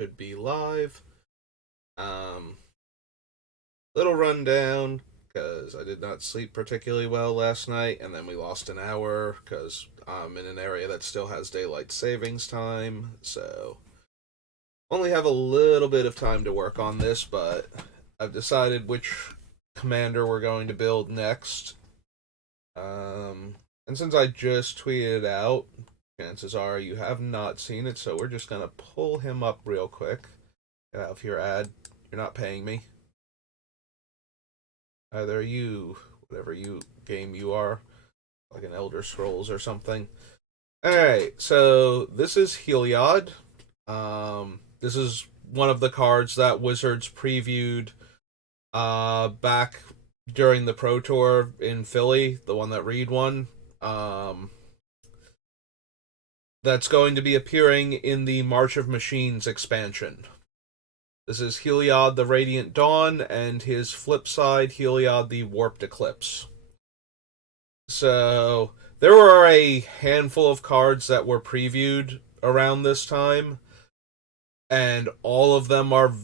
Should be live. Um, Little rundown because I did not sleep particularly well last night, and then we lost an hour because I'm in an area that still has daylight savings time. So only have a little bit of time to work on this, but I've decided which commander we're going to build next. And since I just tweeted it out, chances are you have not seen it, so we're just gonna pull him up real quick. Get out of your ad. You're not paying me. Either you, whatever you game you are, like an Elder Scrolls or something. Alright, so this is Heliod. This is one of the cards that Wizards previewed back during the Pro Tour in Philly, the one that Reed won. That's going to be appearing in the March of Machines expansion. This is Heliod the Radiant Dawn, and his flip side, Heliod the Warped Eclipse. So, there were a handful of cards that were previewed around this time, and all of them are,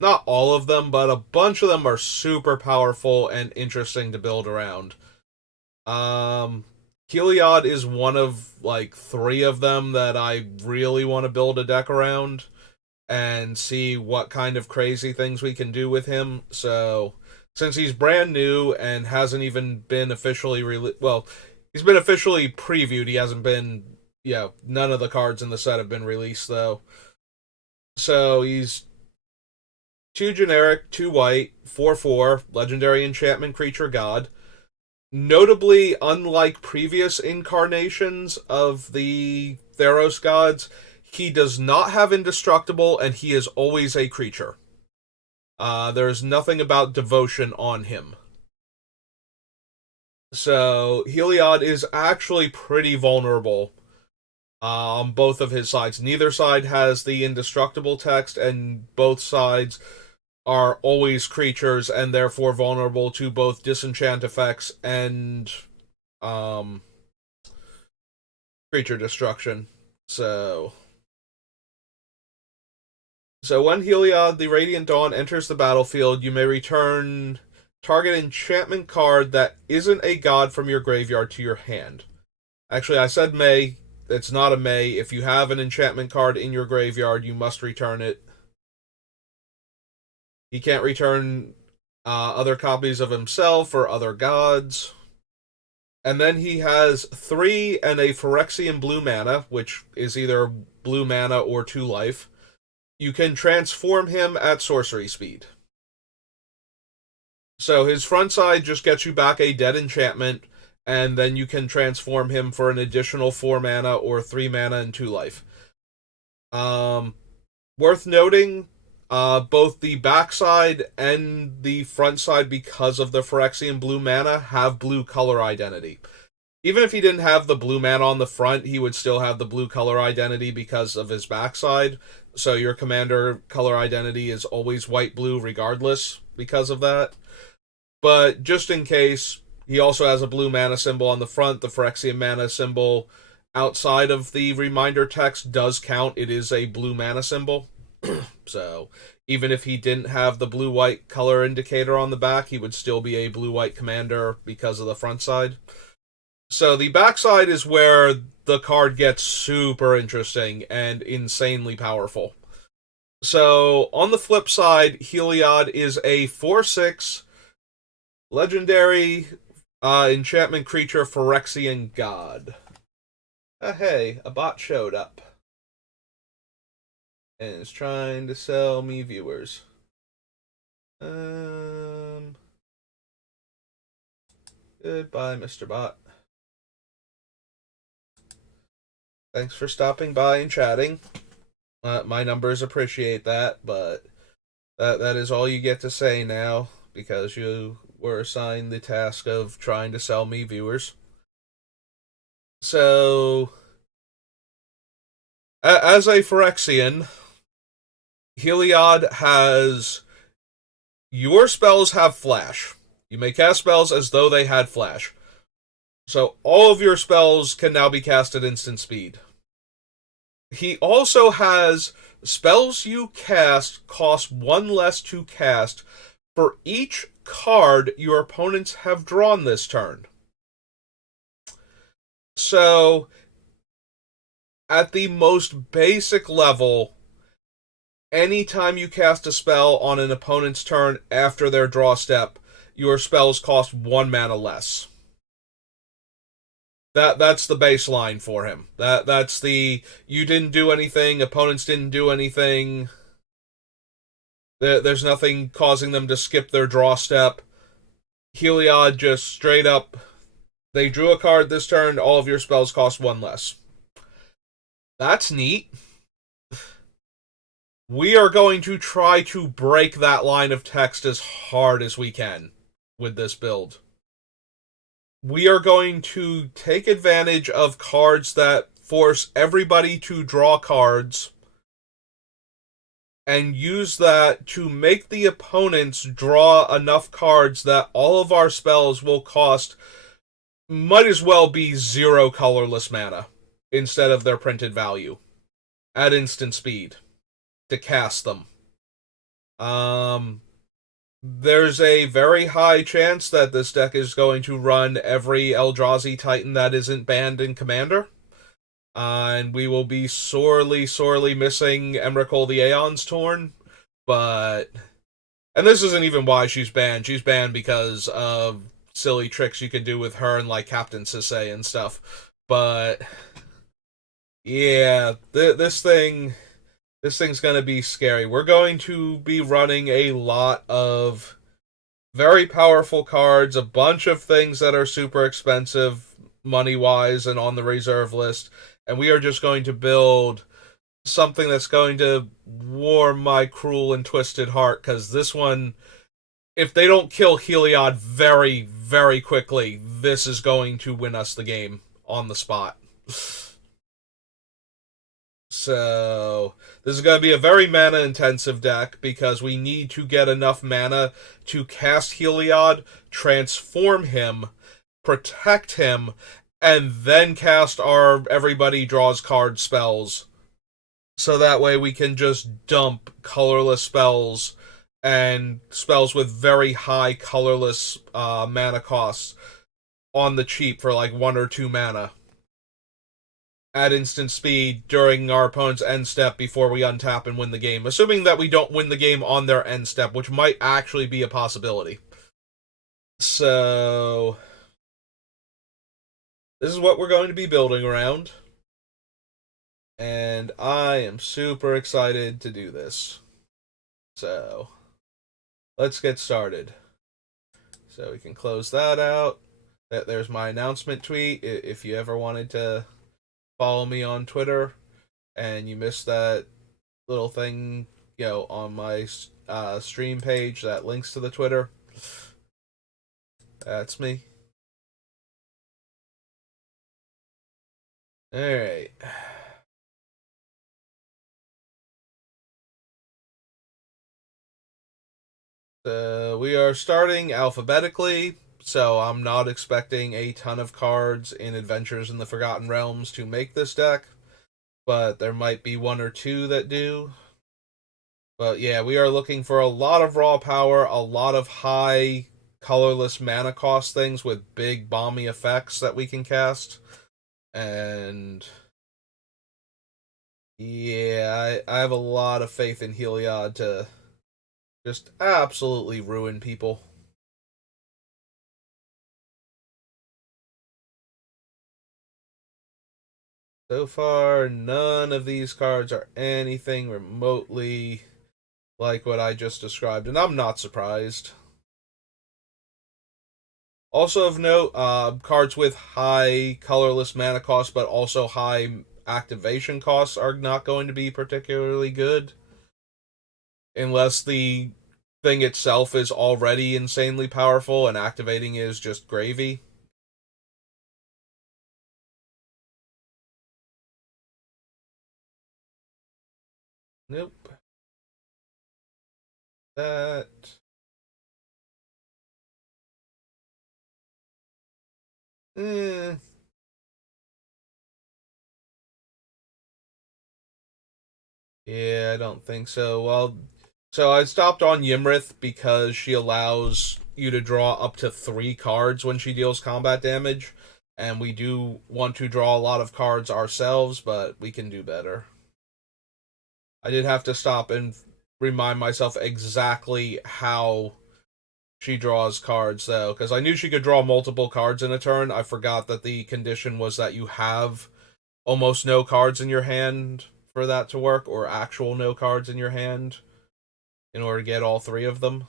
not all of them, but a bunch of them are super powerful and interesting to build around. Heliod is one of, like, 3 of them that I really want to build a deck around and see what kind of crazy things we can do with him. So, since he's brand new and hasn't even been officially well, he's been officially previewed. He hasn't been, none of the cards in the set have been released though. So he's 2 generic, 2 white, 4/4, legendary enchantment creature god. Notably, unlike previous incarnations of the Theros gods, he does not have indestructible, and he is always a creature. There's nothing about devotion on him. So, Heliod is actually pretty vulnerable on both of his sides. Neither side has the indestructible text, and both sides are always creatures, and therefore vulnerable to both disenchant effects and creature destruction. So when Heliod, the Radiant Dawn, enters the battlefield, you may return target enchantment card that isn't a god from your graveyard to your hand. Actually, I said may. It's not a may. If you have an enchantment card in your graveyard, you must return it. He can't return other copies of himself or other gods. And then he has 3 and a Phyrexian blue mana, which is either blue mana or 2 life. You can transform him at sorcery speed. So his front side just gets you back a dead enchantment, and then you can transform him for an additional 4 mana or 3 mana and 2 life. Worth noting, both the backside and the front side, because of the Phyrexian blue mana, have blue color identity. Even if he didn't have the blue mana on the front, he would still have the blue color identity because of his backside. So your commander color identity is always white-blue regardless because of that. But just in case, he also has a blue mana symbol on the front. The Phyrexian mana symbol outside of the reminder text does count. It is a blue mana symbol. So even if he didn't have the blue-white color indicator on the back, he would still be a blue-white commander because of the front side. So the backside is where the card gets super interesting and insanely powerful. So on the flip side, Heliod is a 4/6 legendary enchantment creature Phyrexian god. Hey, a bot showed up and is trying to sell me viewers. Goodbye, Mr. Bot. Thanks for stopping by and chatting. My numbers appreciate that, but that is all you get to say now because you were assigned the task of trying to sell me viewers. So, as a Phyrexian, Heliod has... Your spells have flash. You may cast spells as though they had flash. So all of your spells can now be cast at instant speed. He also has spells you cast cost one less to cast for each card your opponents have drawn this turn. So, at the most basic level, anytime you cast a spell on an opponent's turn after their draw step, your spells cost one mana less. That's the baseline for him. That's the you didn't do anything, opponents didn't do anything. There's nothing causing them to skip their draw step. Heliod just straight up, they drew a card this turn, all of your spells cost one less. That's neat. We are going to try to break that line of text as hard as we can with this build. We are going to take advantage of cards that force everybody to draw cards and use that to make the opponents draw enough cards that all of our spells will cost might as well be zero colorless mana instead of their printed value at instant speed to cast them. There's a very high chance that this deck is going to run every Eldrazi Titan that isn't banned in Commander. And we will be sorely, sorely missing Emrakul the Aeon's Torn. But. And this isn't even why she's banned. She's banned because of silly tricks you can do with her and, like, Captain Sisay and stuff. But. Yeah, this thing. This thing's gonna be scary. We're going to be running a lot of very powerful cards, a bunch of things that are super expensive money wise and on the reserve list, and we are just going to build something that's going to warm my cruel and twisted heart, because this one, if they don't kill Heliod very, very quickly, this is going to win us the game on the spot. So, this is going to be a very mana intensive deck because we need to get enough mana to cast Heliod, transform him, protect him, and then cast our everybody draws card spells. So that way we can just dump colorless spells and spells with very high colorless mana costs on the cheap for like 1 or 2 mana at instant speed during our opponent's end step before we untap and win the game. Assuming that we don't win the game on their end step, which might actually be a possibility. So, this is what we're going to be building around. And I am super excited to do this. So, let's get started. So we can close that out. There's my announcement tweet. If you ever wanted to follow me on Twitter and you missed that little thing, on my stream page that links to the Twitter, that's me. All right. We are starting alphabetically, so I'm not expecting a ton of cards in Adventures in the Forgotten Realms to make this deck, but there might be 1 or 2 that do. But yeah, we are looking for a lot of raw power, a lot of high colorless mana cost things with big bomby effects that we can cast. And yeah, I have a lot of faith in Heliod to just absolutely ruin people. So far, none of these cards are anything remotely like what I just described, and I'm not surprised. Also of note, cards with high colorless mana costs but also high activation costs are not going to be particularly good. Unless the thing itself is already insanely powerful and activating is just gravy. Nope. That. Eh. Yeah, I don't think so. Well, so I stopped on Ymrith because she allows you to draw up to 3 cards when she deals combat damage, and we do want to draw a lot of cards ourselves, but we can do better. I did have to stop and remind myself exactly how she draws cards, though, because I knew she could draw multiple cards in a turn. I forgot that the condition was that you have almost no cards in your hand for that to work, or actual no cards in your hand in order to get all 3 of them.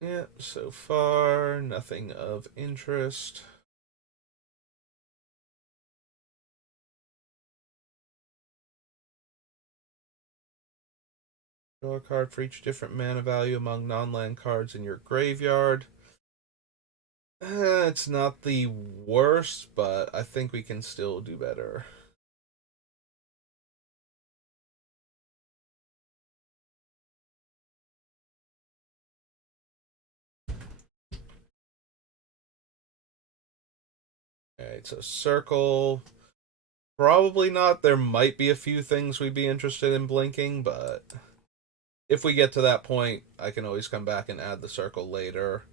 Yeah, so far, nothing of interest. Draw a card for each different mana value among non land cards in your graveyard. It's not the worst, but I think we can still do better. Alright, so circle. Probably not. There might be a few things we'd be interested in blinking, but if we get to that point, I can always come back and add the circle later.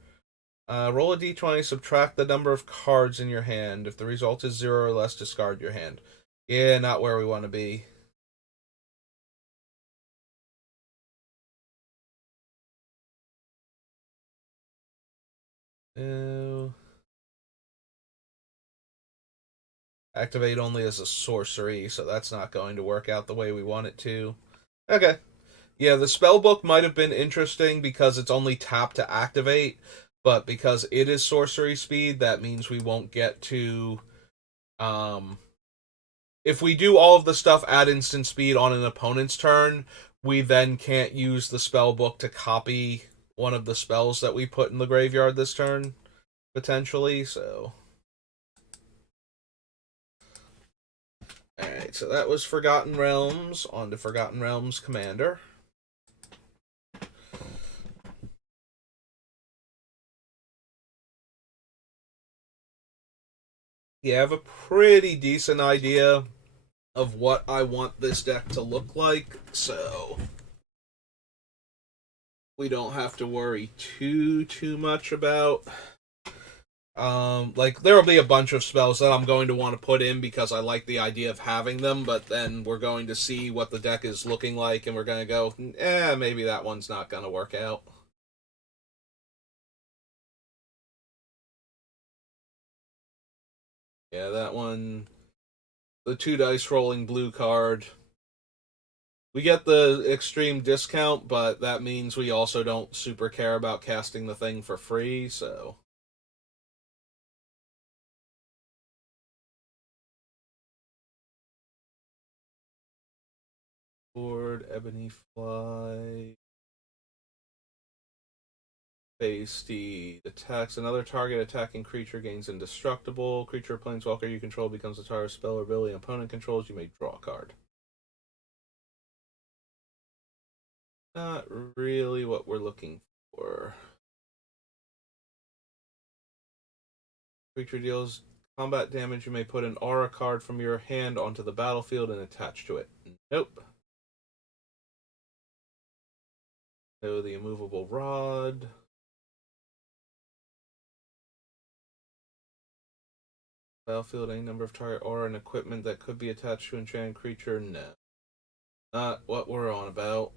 Roll a d20, subtract the number of cards in your hand. If the result is 0 or less, discard your hand. Yeah, not where we want to be. Ew. Activate only as a sorcery, so that's not going to work out the way we want it to. Okay. Yeah, the spell book might have been interesting because it's only tap to activate, but because it is sorcery speed, that means we won't get to um if we do all of the stuff at instant speed on an opponent's turn, we then can't use the spell book to copy one of the spells that we put in the graveyard this turn, potentially, so. Alright, so that was Forgotten Realms. On to Forgotten Realms Commander. Yeah, I have a pretty decent idea of what I want this deck to look like, so we don't have to worry too much about. Like there'll be a bunch of spells that I'm going to want to put in because I like the idea of having them, but then we're going to see what the deck is looking like, and we're going to go, maybe that one's not going to work out. Yeah, that one, the 2 dice rolling blue card. We get the extreme discount, but that means we also don't super care about casting the thing for free, so. Board, Ebony Fly, Phase Steed. Attacks another target attacking creature, gains indestructible. Creature or planeswalker you control becomes a target spell or ability opponent controls. You may draw a card. Not really what we're looking for. Creature deals combat damage. You may put an aura card from your hand onto the battlefield and attach to it. Nope. No, the immovable rod. Battlefield, any number of target aura and equipment that could be attached to an enchanted creature. No. Not what we're on about.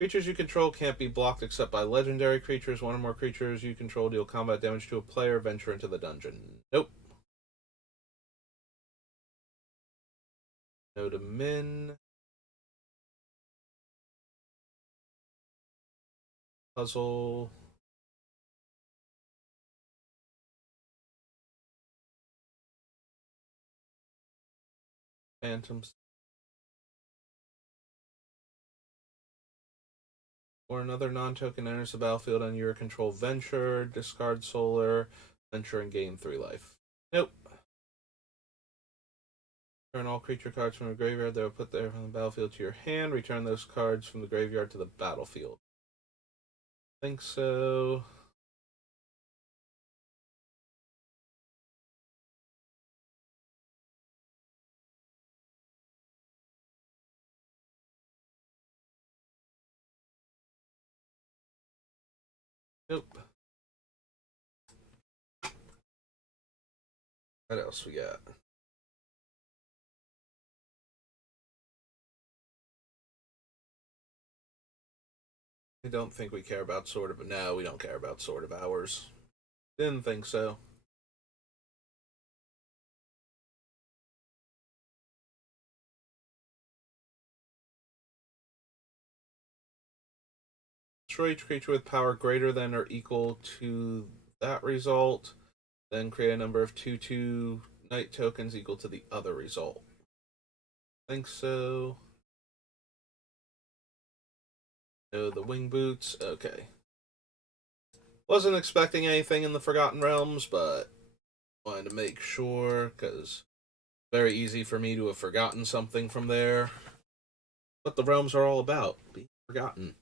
Creatures you control can't be blocked except by legendary creatures. One or more creatures you control deal combat damage to a player. Venture into the dungeon. Nope. No to min. Puzzle. Phantoms. Or another non-token enters the battlefield on your control. Venture. Discard solar. Venture and gain 3 life. Nope. Return all creature cards from the graveyard that were put there from the battlefield to your hand. Return those cards from the graveyard to the battlefield. Think so. Nope. What else we got? I don't think we care about Sword of... No, we don't care about Sword of Hours. Didn't think so. Destroy each creature with power greater than or equal to that result. Then create a number of 2/2 night tokens equal to the other result. Think so. No, the wing boots. Okay. Wasn't expecting anything in the Forgotten Realms, but wanted to make sure because very easy for me to have forgotten something from there. What the realms are all about, being forgotten.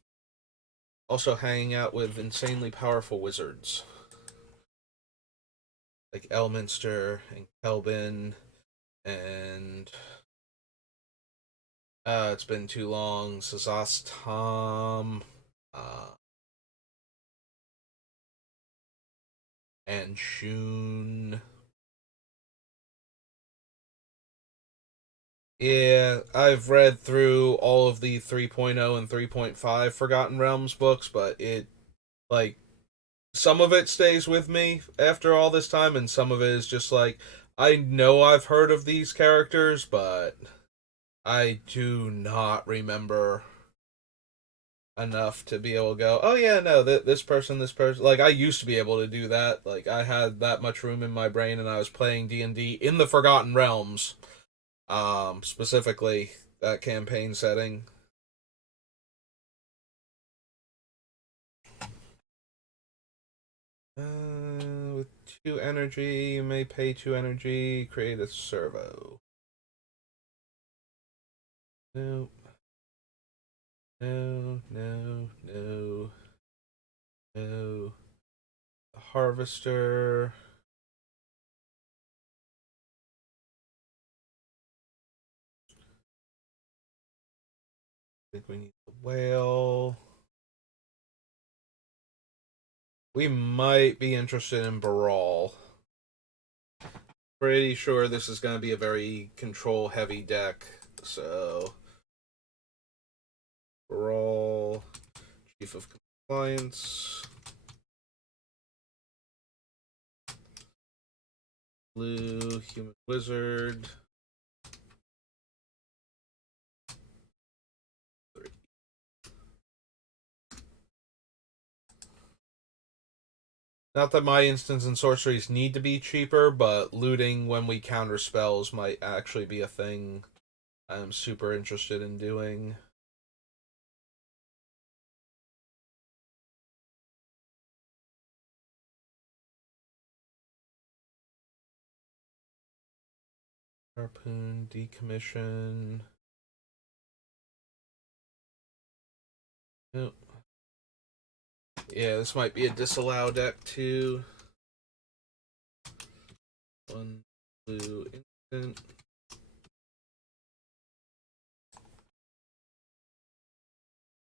Also hanging out with insanely powerful wizards like Elminster and Kelvin and it's been too long. Sazas Tom, uh, and Shun. Yeah, I've read through all of the 3.0 and 3.5 Forgotten Realms books, but it, like, some of it stays with me after all this time, and some of it is just like, I know I've heard of these characters, but I do not remember enough to be able to go, oh yeah, no, this person. Like, I used to be able to do that. Like, I had that much room in my brain, and I was playing D&D in the Forgotten Realms, specifically that campaign setting. With 2 energy, you may pay 2 energy, create a servo. No, no, no, no, no. The harvester. I think we need the whale. We might be interested in Baral. Pretty sure this is going to be a very control heavy deck. So, Baral, Chief of Compliance, Blue, Human Wizard. Not that my instants and sorceries need to be cheaper, but looting when we counter spells might actually be a thing I'm super interested in doing. Harpoon, decommission. Nope. Yeah, this might be a disallow deck too. One blue instant.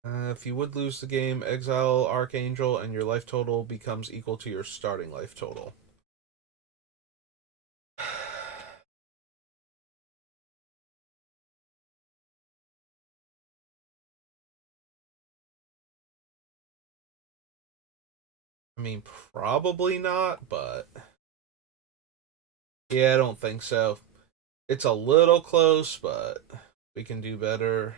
If you would lose the game, exile Archangel and your life total becomes equal to your starting life total. I mean, probably not, but yeah, I don't think so. It's a little close, but we can do better.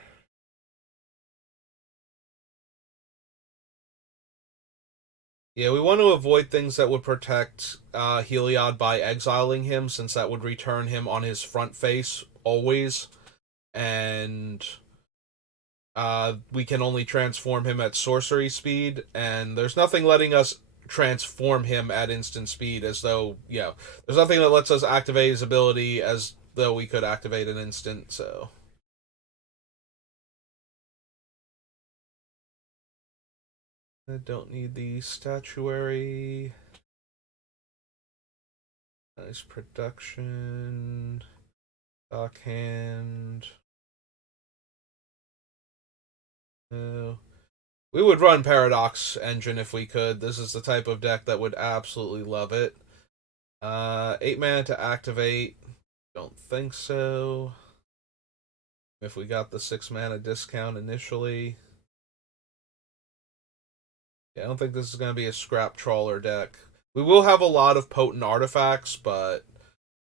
Yeah, we want to avoid things that would protect Heliod by exiling him, since that would return him on his front face always. And we can only transform him at sorcery speed, and there's nothing letting us transform him at instant speed as though, yeah, there's nothing that lets us activate his ability as though we could activate an instant, so. I don't need the statuary. Nice production. Dockhand. No. We would run Paradox Engine if we could. This is the type of deck that would absolutely love it. 8 mana to activate. Don't think so. If we got the 6 mana discount initially. Yeah, I don't think this is going to be a Scrap Trawler deck. We will have a lot of potent artifacts, but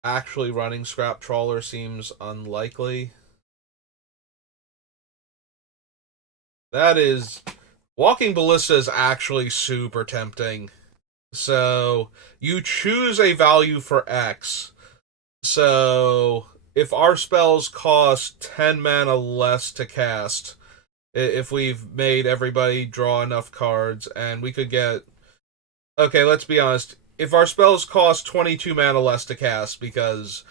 actually running Scrap Trawler seems unlikely. That is... Walking Ballista is actually super tempting. So, you choose a value for X. So, if our spells cost 10 mana less to cast, if we've made everybody draw enough cards, and we could get... Okay, let's be honest. If our spells cost 22 mana less to cast, because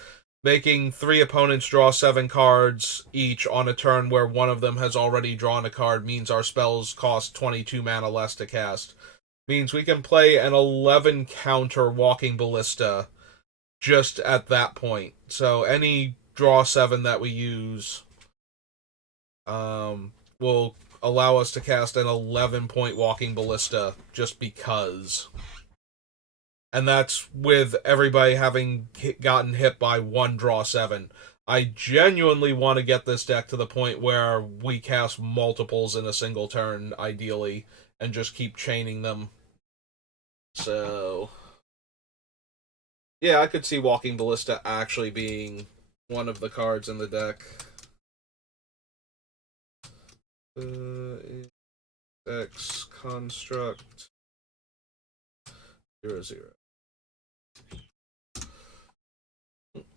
making 3 opponents draw 7 cards each on a turn where one of them has already drawn a card means our spells cost 22 mana less to cast, means we can play an 11 counter Walking Ballista just at that point. So any draw 7 that we use will allow us to cast an 11-point Walking Ballista just because. And that's with everybody having gotten hit by 1 draw 7. I genuinely want to get this deck to the point where we cast multiples in a single turn, ideally, and just keep chaining them. So, yeah, I could see Walking Ballista actually being one of the cards in the deck. X construct 0/0.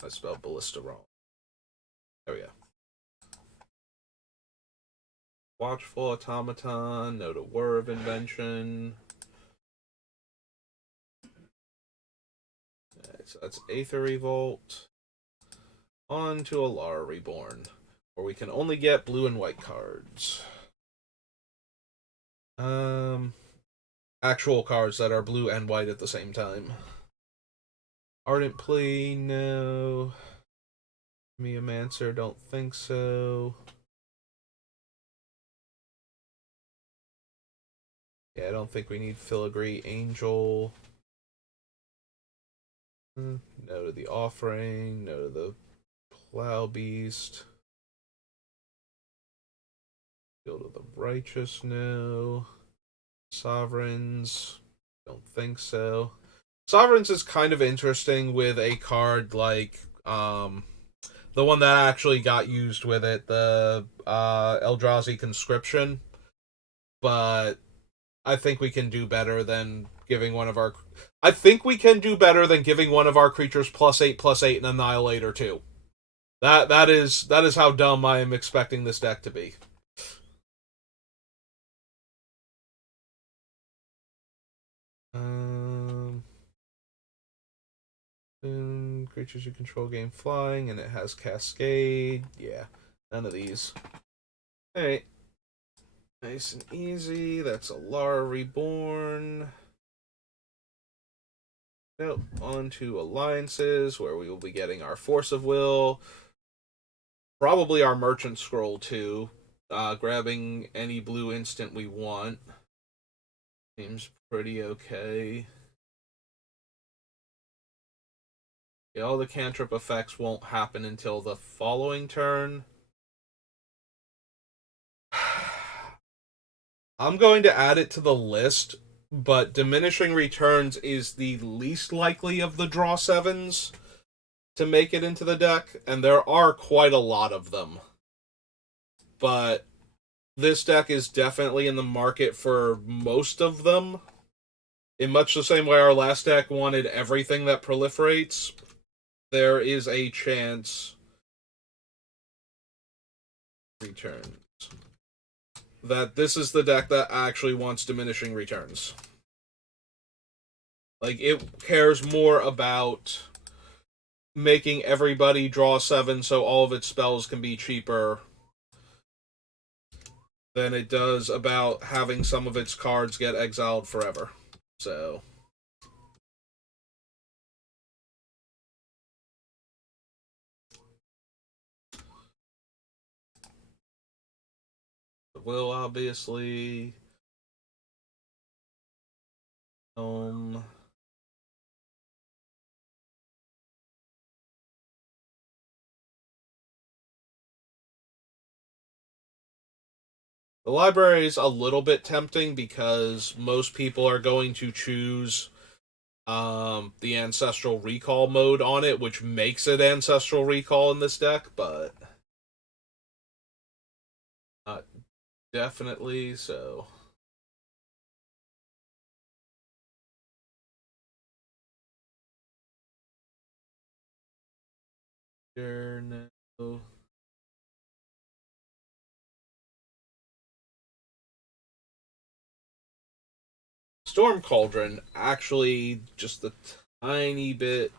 I spelled ballista wrong. There we go. Watchful Automaton, Note of Whir of Invention. Alright, so that's Aether Revolt. On to Alara Reborn, where we can only get blue and white cards. Actual cards that are blue and white at the same time. Ardent Plea, no. Miamancer, don't think so. Yeah, I don't think we need Filigree Angel. No to the Offering, no to the Plow Beast. Field of the Righteous, no. Sovereigns, don't think so. Sovereigns is kind of interesting with a card like the one that actually got used with it, the Eldrazi Conscription. But I think we can do better than giving one of our... I think we can do better than giving one of our creatures +8/+8 and Annihilator too. That is how dumb I am expecting this deck to be. Creatures you control gain flying, and it has Cascade. Yeah, none of these. Alright. Nice and easy. That's Alara Reborn. Nope. On to Alliances, where we will be getting our Force of Will. Probably our Merchant Scroll, too. Grabbing any blue instant we want. Seems pretty okay. Yeah, all the cantrip effects won't happen until the following turn. I'm going to add it to the list, but Diminishing Returns is the least likely of the draw 7s to make it into the deck, and there are quite a lot of them. But this deck is definitely in the market for most of them. In much the same way our last deck wanted everything that proliferates, there is a chance returns that this is the deck that actually wants Diminishing Returns. Like, it cares more about making everybody draw 7 so all of its spells can be cheaper than it does about having some of its cards get exiled forever. So... Will, obviously. Um, the library is a little bit tempting because most people are going to choose the ancestral recall mode on it, which makes it ancestral recall in this deck, but not definitely so. Sure, no. Storm Cauldron actually just a tiny bit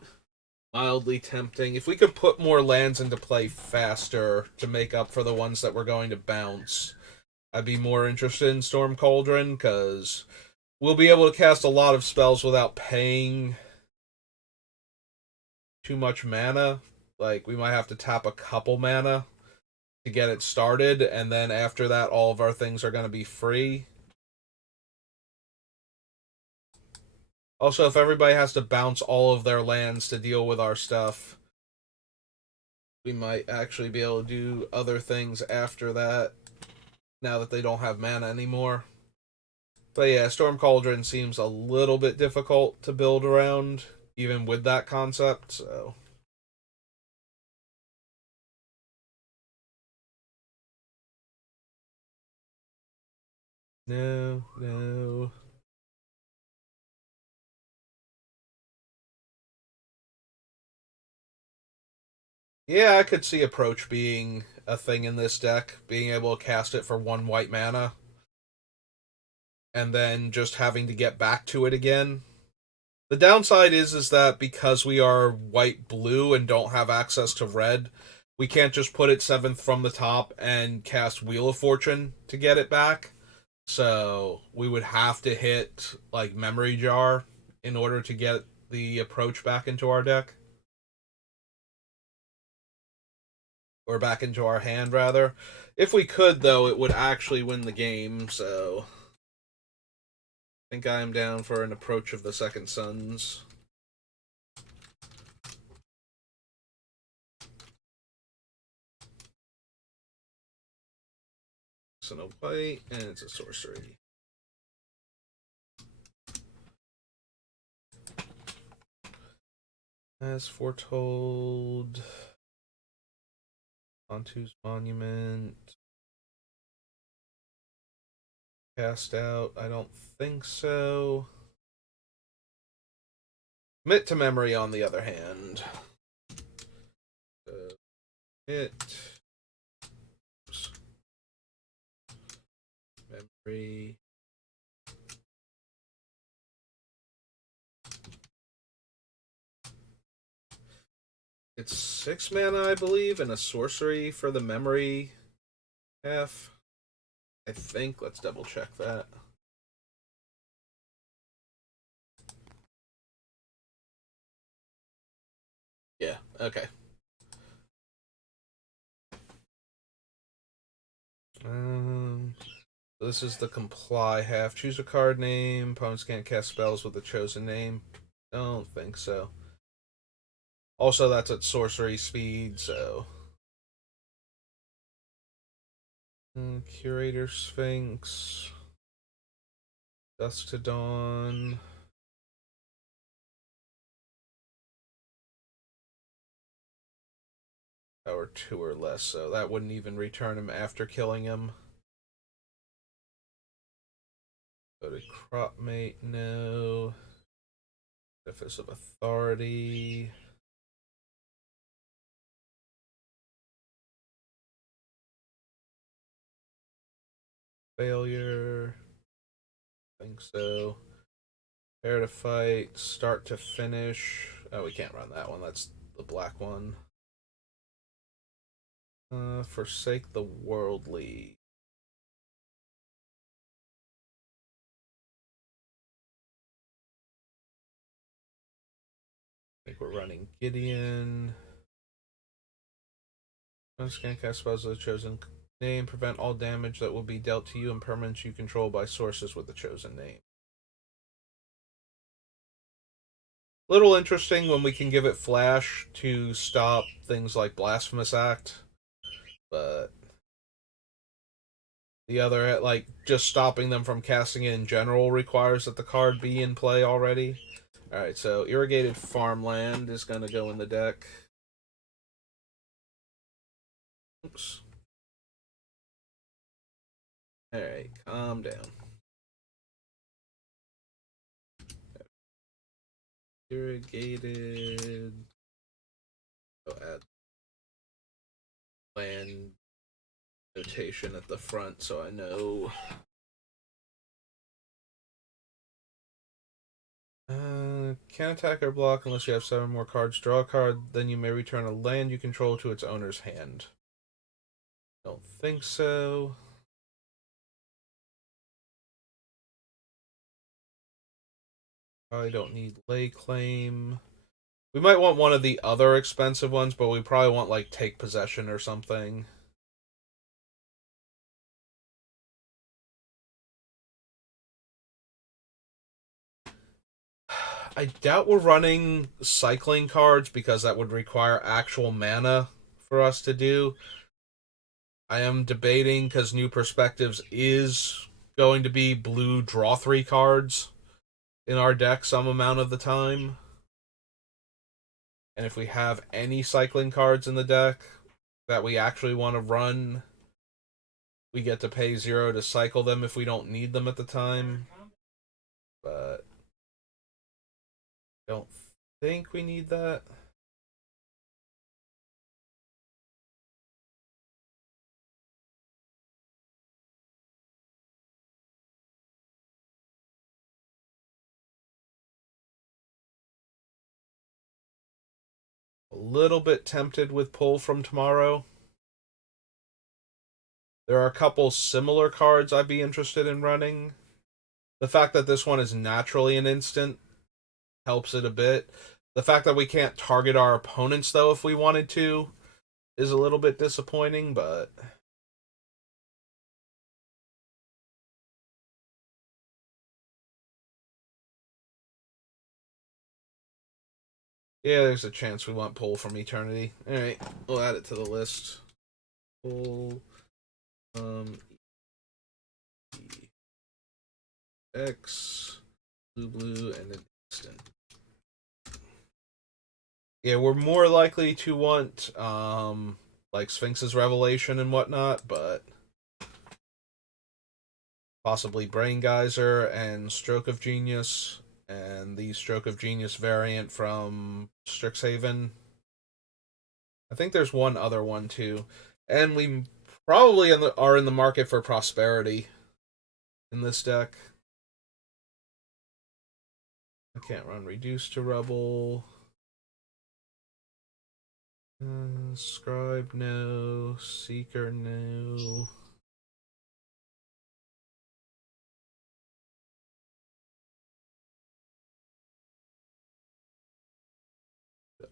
mildly tempting. If we could put more lands into play faster to make up for the ones that we're going to bounce, I'd be more interested in Storm Cauldron because we'll be able to cast a lot of spells without paying too much mana. Like, we might have to tap a couple mana to get it started, and then after that, all of our things are going to be free. Also, if everybody has to bounce all of their lands to deal with our stuff, we might actually be able to do other things after that, now that they don't have mana anymore. But yeah, Storm Cauldron seems a little bit difficult to build around, even with that concept, so. No, no. Yeah, I could see Approach being a thing in this deck, being able to cast it for one white mana, and then just having to get back to it again. The downside is that because we are white blue and don't have access to red, we can't just put it seventh from the top and cast Wheel of Fortune to get it back. So we would have to hit like Memory Jar in order to get the Approach back into our deck. Or back into our hand rather. If we could though, it would actually win the game, so I think I am down for an Approach of the Second Sons. So no white, and it's a sorcery. As foretold, Onto's Monument. Cast out, I don't think so. Commit to Memory, on the other hand. Hit. Memory. It's 6 mana, I believe, and a sorcery for the Memory half. I think. Let's double check that. Yeah, okay. Um, this is the comply half. Choose a card name. Opponents can't cast spells with the chosen name. Don't think so. Also, that's at sorcery speed, so. Curator Sphinx. Dusk to Dawn. Power 2 or less, so that wouldn't even return him after killing him. Go to Cropmate, no. Edifice of Authority. Failure. I think so. Prepare to fight. Start to finish. Oh, we can't run that one. That's the black one. Forsake the Worldly. I think we're running Gideon. Can cast spells with the chosen name. Prevent all damage that will be dealt to you and permanents you control by sources with the chosen name. Little interesting when we can give it flash to stop things like Blasphemous Act, but the other, like, just stopping them from casting it in general requires that the card be in play already. Alright, so Irrigated Farmland is going to go in the deck. Oops. Alright, calm down. Irrigated. Oh, add land notation at the front so I know. Can't attack or block unless you have 7 more cards. Draw a card, then you may return a land you control to its owner's hand. Don't think so. Probably don't need lay claim. We might want one of the other expensive ones, but we probably want, like, take possession or something. I doubt we're running cycling cards because that would require actual mana for us to do. I am debating because New Perspectives is going to be blue draw 3 cards in our deck some amount of the time. And if we have any cycling cards in the deck that we actually want to run, we get to pay 0 to cycle them if we don't need them at the time. But I don't think we need that. A little bit tempted with pull from tomorrow. There are a couple similar cards I'd be interested in running. The fact that this one is naturally an instant helps it a bit. The fact that we can't target our opponents, though, if we wanted to, is a little bit disappointing, but yeah, there's a chance we want pull from Eternity. Alright, we'll add it to the list. Pull X, blue, and an instant. Yeah, we're more likely to want like Sphinx's Revelation and whatnot, but possibly Brain Geyser and Stroke of Genius, and the Stroke of Genius variant from Strixhaven. I think there's one other one too, and we probably are in the market for Prosperity in this deck. I can't run Reduce to Rubble. Scribe, no. Seeker, no.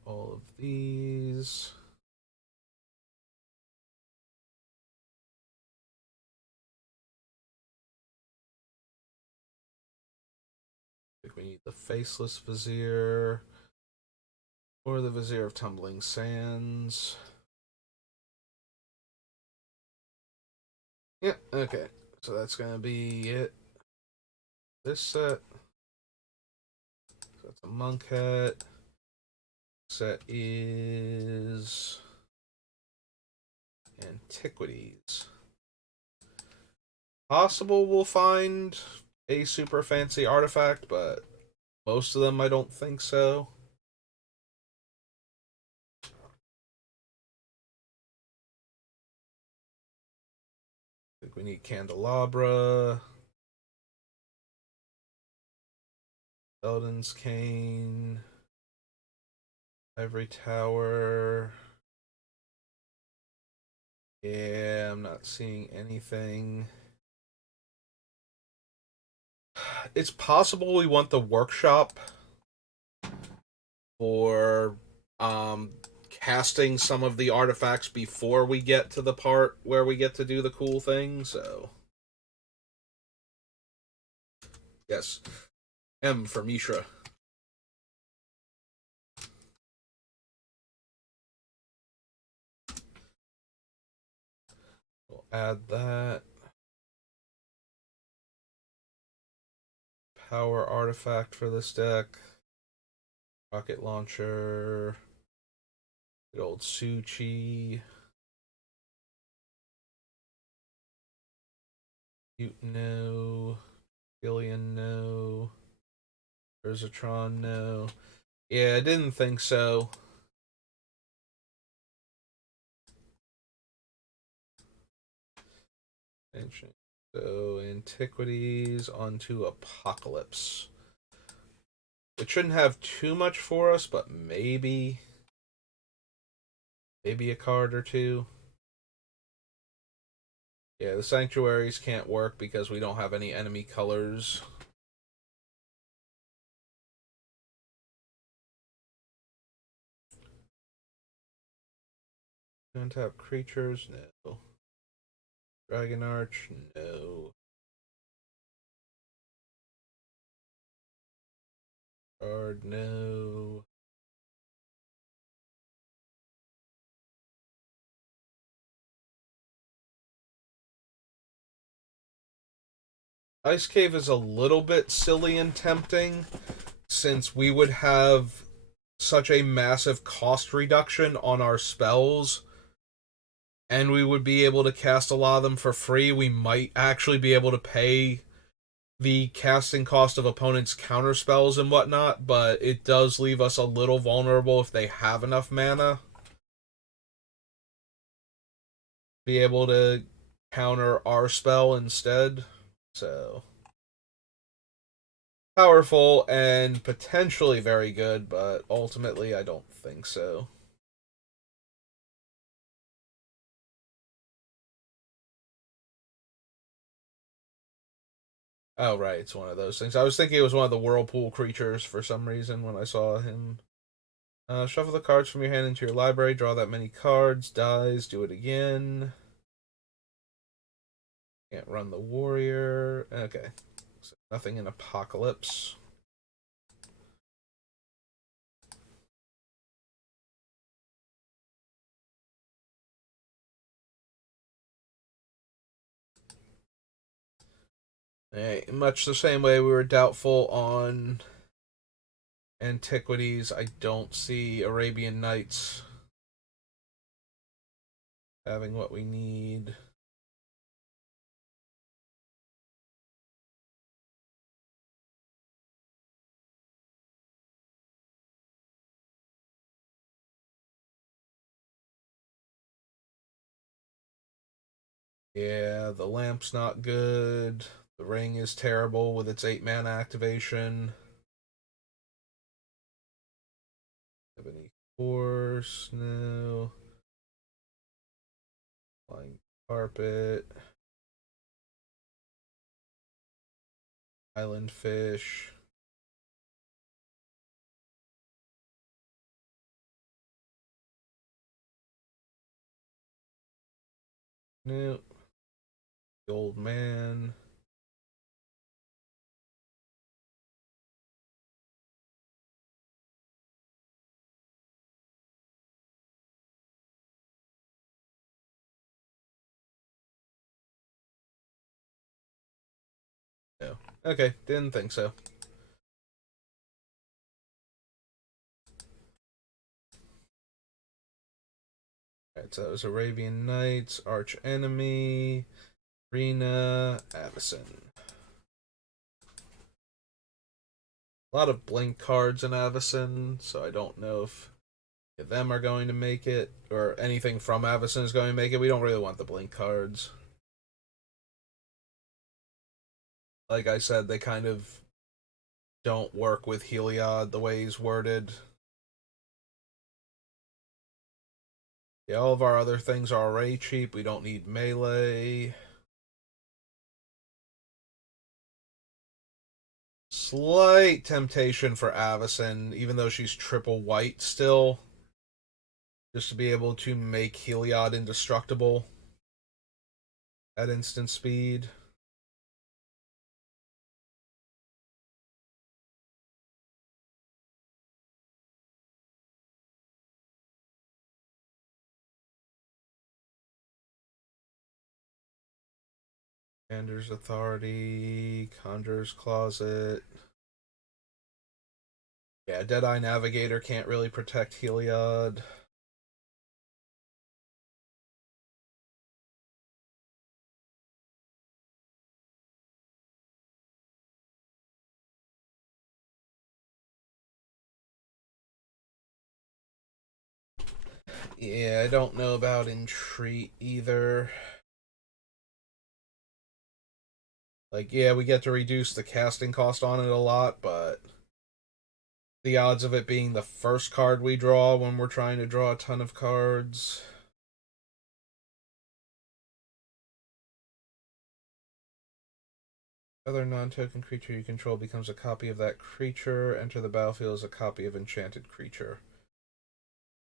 All of these. I think we need the Faceless Vizier or the Vizier of Tumbling Sands. Yeah, okay. So that's gonna be it. This set. So that's a Monk Hat. Set is Antiquities. Possible we'll find a super fancy artifact, but most of them I don't think so. I think we need Candelabra, Eldon's Cane, Ivory Tower. Yeah, I'm not seeing anything. It's possible we want the workshop for casting some of the artifacts before we get to the part where we get to do the cool thing, so yes. M for Mishra. We'll add that. Power artifact for this deck. Rocket launcher. Good old Suchi. Mutant, no. Billion, no. Verzatron, no. Yeah, I didn't think so. Ancient. So, Antiquities onto Apocalypse. It shouldn't have too much for us, but maybe a card or two. Yeah, the Sanctuaries can't work because we don't have any enemy colors. Untap creatures, no. Dragon Arch, no. Card, no. Ice Cave is a little bit silly and tempting since we would have such a massive cost reduction on our spells and we would be able to cast a lot of them for free. We might actually be able to pay the casting cost of opponents' counter spells and whatnot, but it does leave us a little vulnerable if they have enough mana. Be able to counter our spell instead. So powerful and potentially very good, but ultimately I don't think so. Oh, right, it's one of those things. I was thinking it was one of the whirlpool creatures for some reason when I saw him. Shuffle the cards from your hand into your library, draw that many cards, dies, do it again. Can't run the warrior. Okay. So nothing in Apocalypse. Hey, much the same way we were doubtful on Antiquities, I don't see Arabian Nights having what we need. Yeah, the lamp's not good. The ring is terrible with its 8 mana activation. Ebony Horse, no. Flying Carpet. Island Fish. Nope. The Old Man. No. Okay, didn't think so. Alright, so that was Arabian Nights, Arch Enemy, Rena, Avacyn. A lot of blink cards in Avacyn, so I don't know if them are going to make it, or anything from Avacyn is going to make it. We don't really want the blink cards. Like I said, they kind of don't work with Heliod the way he's worded. Yeah, all of our other things are already cheap. We don't need melee. Slight temptation for Avacyn, even though she's triple white still, just to be able to make Heliod indestructible at instant speed. Commander's Authority, Conjurer's Closet. Yeah, Deadeye Navigator can't really protect Heliod. Yeah, I don't know about Entreat either. Like, yeah, we get to reduce the casting cost on it a lot, but the odds of it being the first card we draw when we're trying to draw a ton of cards. Other non-token creature you control becomes a copy of that creature. Enter the battlefield as a copy of enchanted creature.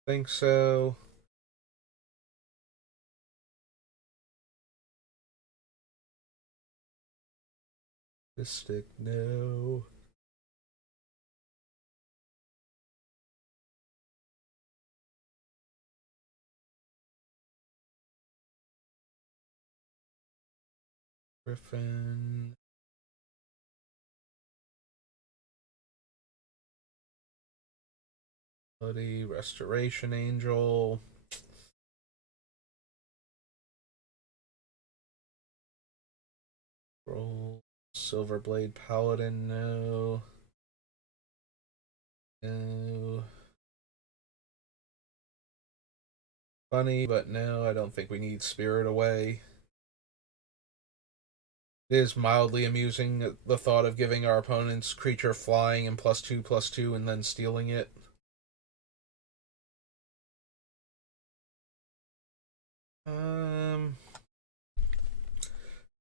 Think so. Mystic, no. Griffin. Bloody Restoration Angel. Roll. Silverblade Paladin, no. No. Funny, but no, I don't think we need Spirit Away. It is mildly amusing the thought of giving our opponent's creature flying and +2/+2 and then stealing it. Um,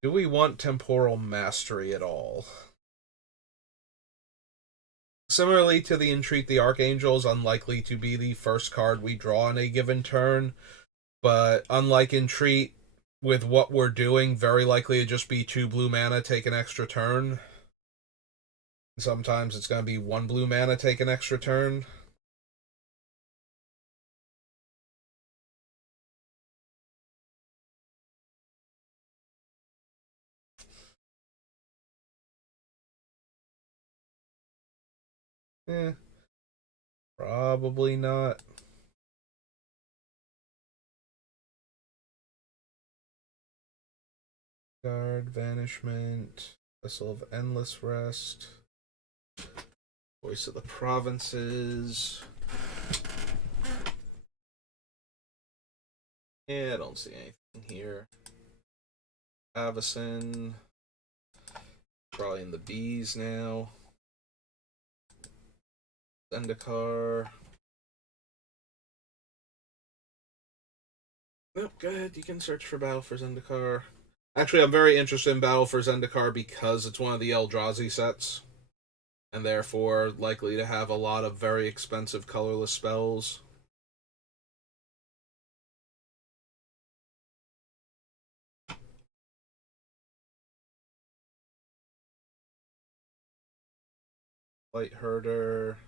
do we want Temporal Mastery at all? Similarly to the Entreat the Archangel is unlikely to be the first card we draw in a given turn, but unlike Entreat, with what we're doing, very likely to just be 2 blue mana, take an extra turn. Sometimes it's going to be 1 blue mana, take an extra turn. Eh, probably not. Guard, Vanishment, Vessel of Endless Rest, Voice of the Provinces. Yeah, I don't see anything here. Avacyn. Probably in the B's now. Zendikar. Nope, go ahead. You can search for Battle for Zendikar. Actually, I'm very interested in Battle for Zendikar because it's one of the Eldrazi sets, and therefore likely to have a lot of very expensive colorless spells. Light Herder.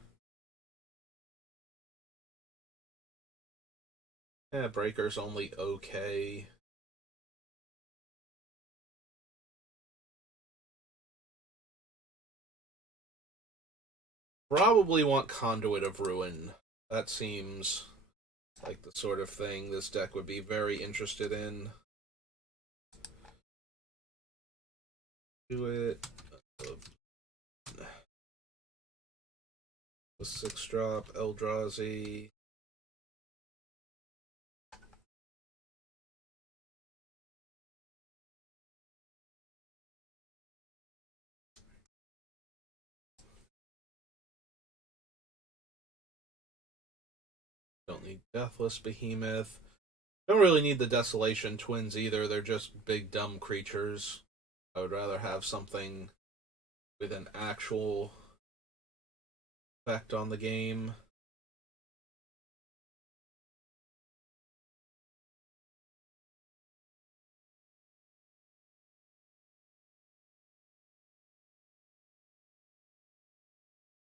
Yeah, Breaker's only okay. Probably want Conduit of Ruin. That seems like the sort of thing this deck would be very interested in. Do it. The 6-drop Eldrazi. Don't need Deathless Behemoth. Don't really need the Desolation Twins either. They're just big dumb creatures. I would rather have something with an actual effect on the game.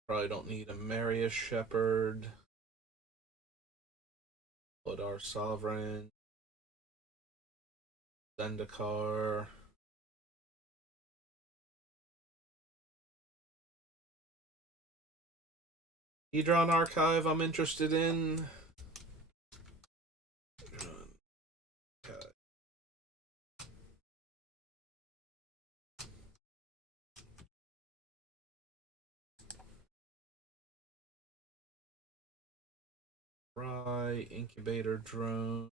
Probably don't need a Marius Shepherd. Vladar Sovereign. Zendikar. Hedron Archive I'm interested in. Right, incubator drone.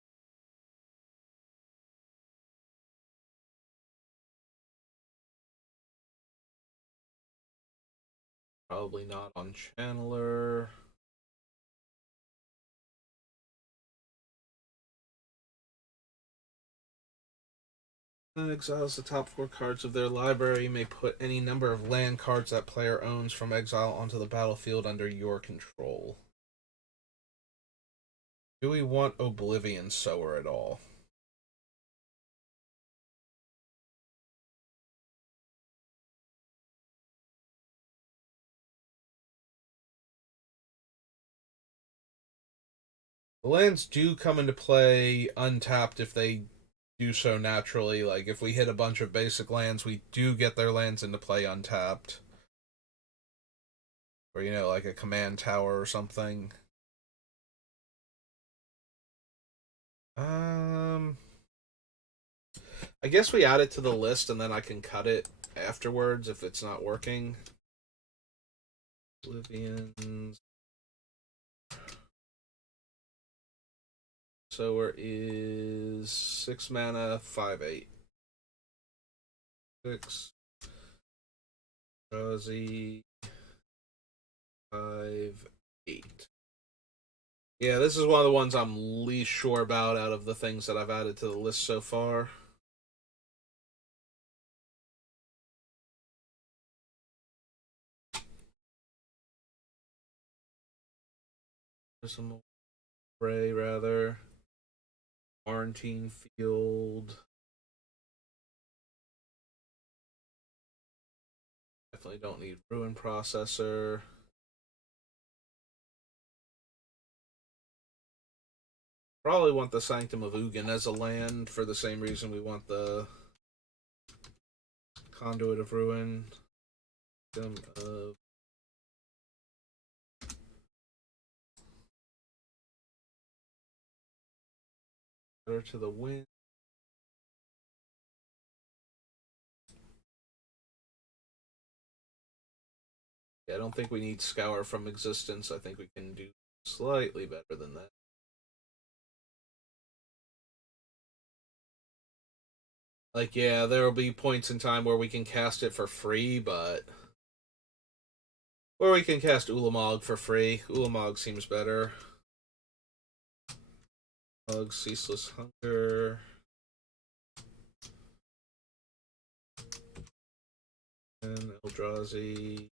Probably not on Channeler. Exiles the top 4 cards of their library. You may put any number of land cards that player owns from exile onto the battlefield under your control. Do we want Oblivion Sower at all? The lands do come into play untapped if they do so naturally. Like, if we hit a bunch of basic lands, we do get their lands into play untapped. Or, like a command tower or something. Um, I guess we add it to the list and then I can cut it afterwards if it's not working. Oblivions. Sower is 6 mana, 5/8. 6. Drowsy. 5/8. Yeah, this is one of the ones I'm least sure about out of the things that I've added to the list so far. Some Ray, rather. Quarantine Field. Definitely don't need Ruin Processor. Probably want the Sanctum of Ugin as a land for the same reason we want the Conduit of Ruin. Of to the Wind. Yeah, I don't think we need Scour from Existence. I think we can do slightly better than that. Like, yeah, there will be points in time where we can cast it for free, but... Or we can cast Ulamog for free. Ulamog seems better. Ceaseless Hunger. And Eldrazi.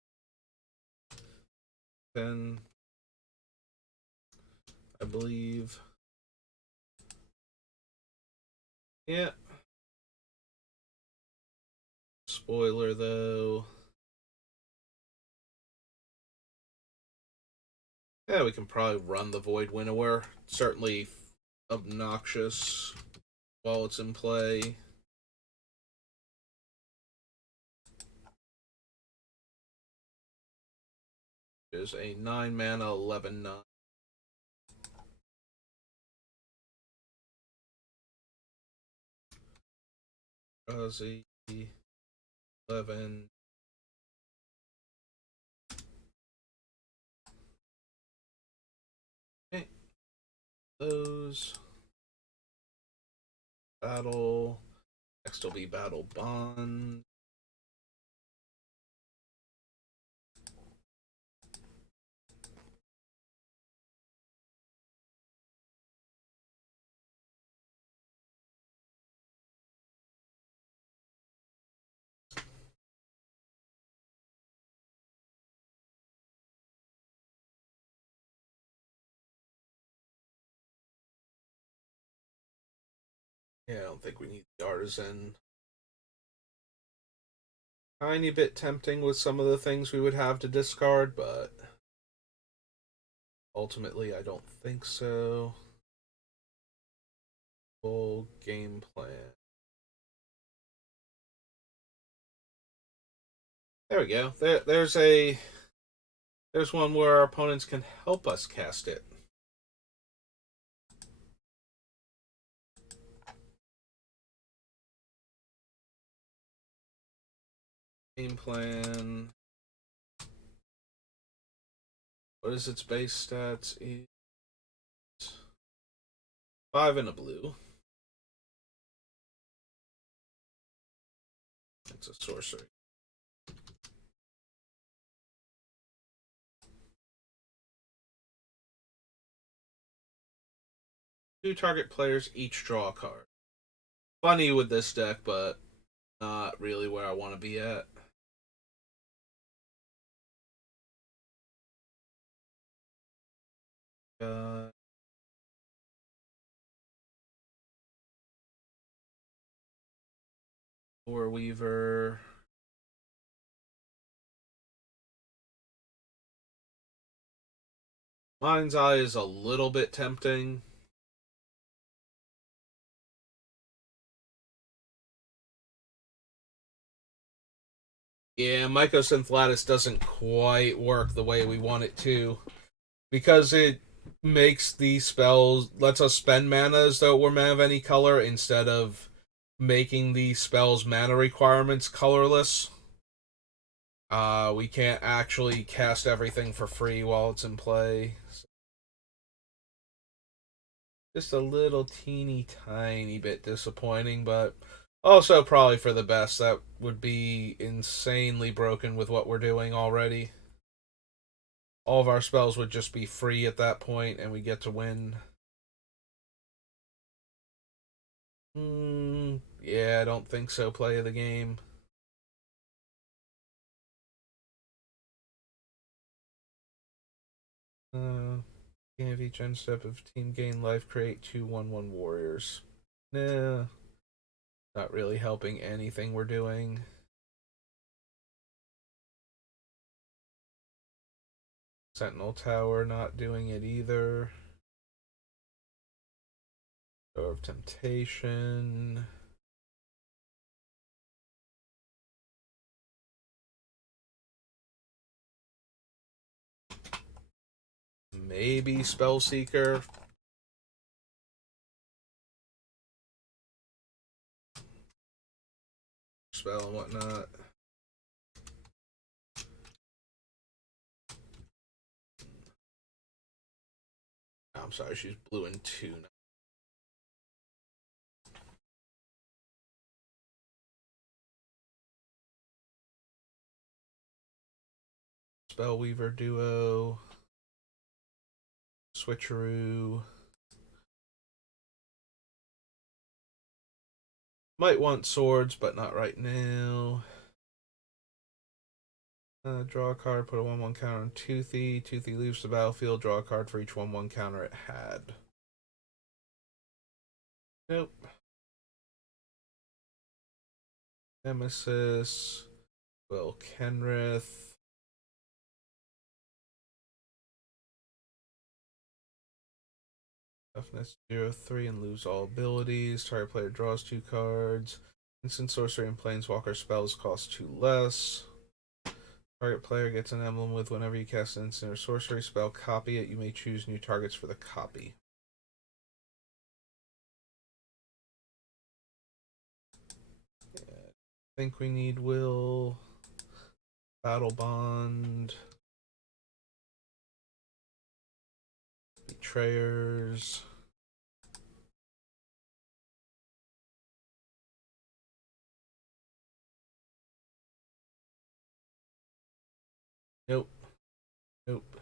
10. I believe. Yeah. Spoiler, though. Yeah, we can probably run the Void Winnower. Certainly obnoxious while it's in play. Is a 9 mana, 11/9. Eldrazi. 11. Okay. Those. Battle. Next will be Battle Bond. Yeah, I don't think we need the Artisan. Tiny bit tempting with some of the things we would have to discard, but ultimately I don't think so. Full game plan. There we go. There's a There's one where our opponents can help us cast it. Game plan. What is its base stats? 5 and a blue. It's a sorcery. Two target players each draw a card. Funny with this deck, but not really where I want to be at. War Weaver. Mind's Eye is a little bit tempting. Yeah, Mycosynth Lattice doesn't quite work the way we want it to. Because it makes these spells, lets us spend mana as though it were mana of any color instead of making these spells mana requirements colorless. We can't actually cast everything for free while it's in play. Just a little teeny tiny bit disappointing, but also probably for the best. That would be insanely broken with what we're doing already. All of our spells would just be free at that point, and we get to win. Yeah, I don't think so. Play of the game. Beginning of each end step of team gain life, create 2/1/1 warriors. Nah, not really helping anything we're doing. Sentinel Tower not doing it either. Door of Temptation. Maybe Spellseeker. Spell and whatnot. I'm sorry, she's blue and 2 now. Spellweaver duo. Switcheroo. Might want swords, but not right now. Draw a card, put a 1/1 counter on Toothy. Toothy leaves the battlefield, draw a card for each 1/1 counter it had. Nope. Nemesis. Will Kenrith. Toughness 0/3 and lose all abilities. Target player draws 2 cards. Instant sorcery and planeswalker spells cost 2 less. Target player gets an emblem with whenever you cast an instant or sorcery spell, copy it. You may choose new targets for the copy. Yeah, I think we need Will. Battle Bond. Betrayers. Nope. Nope.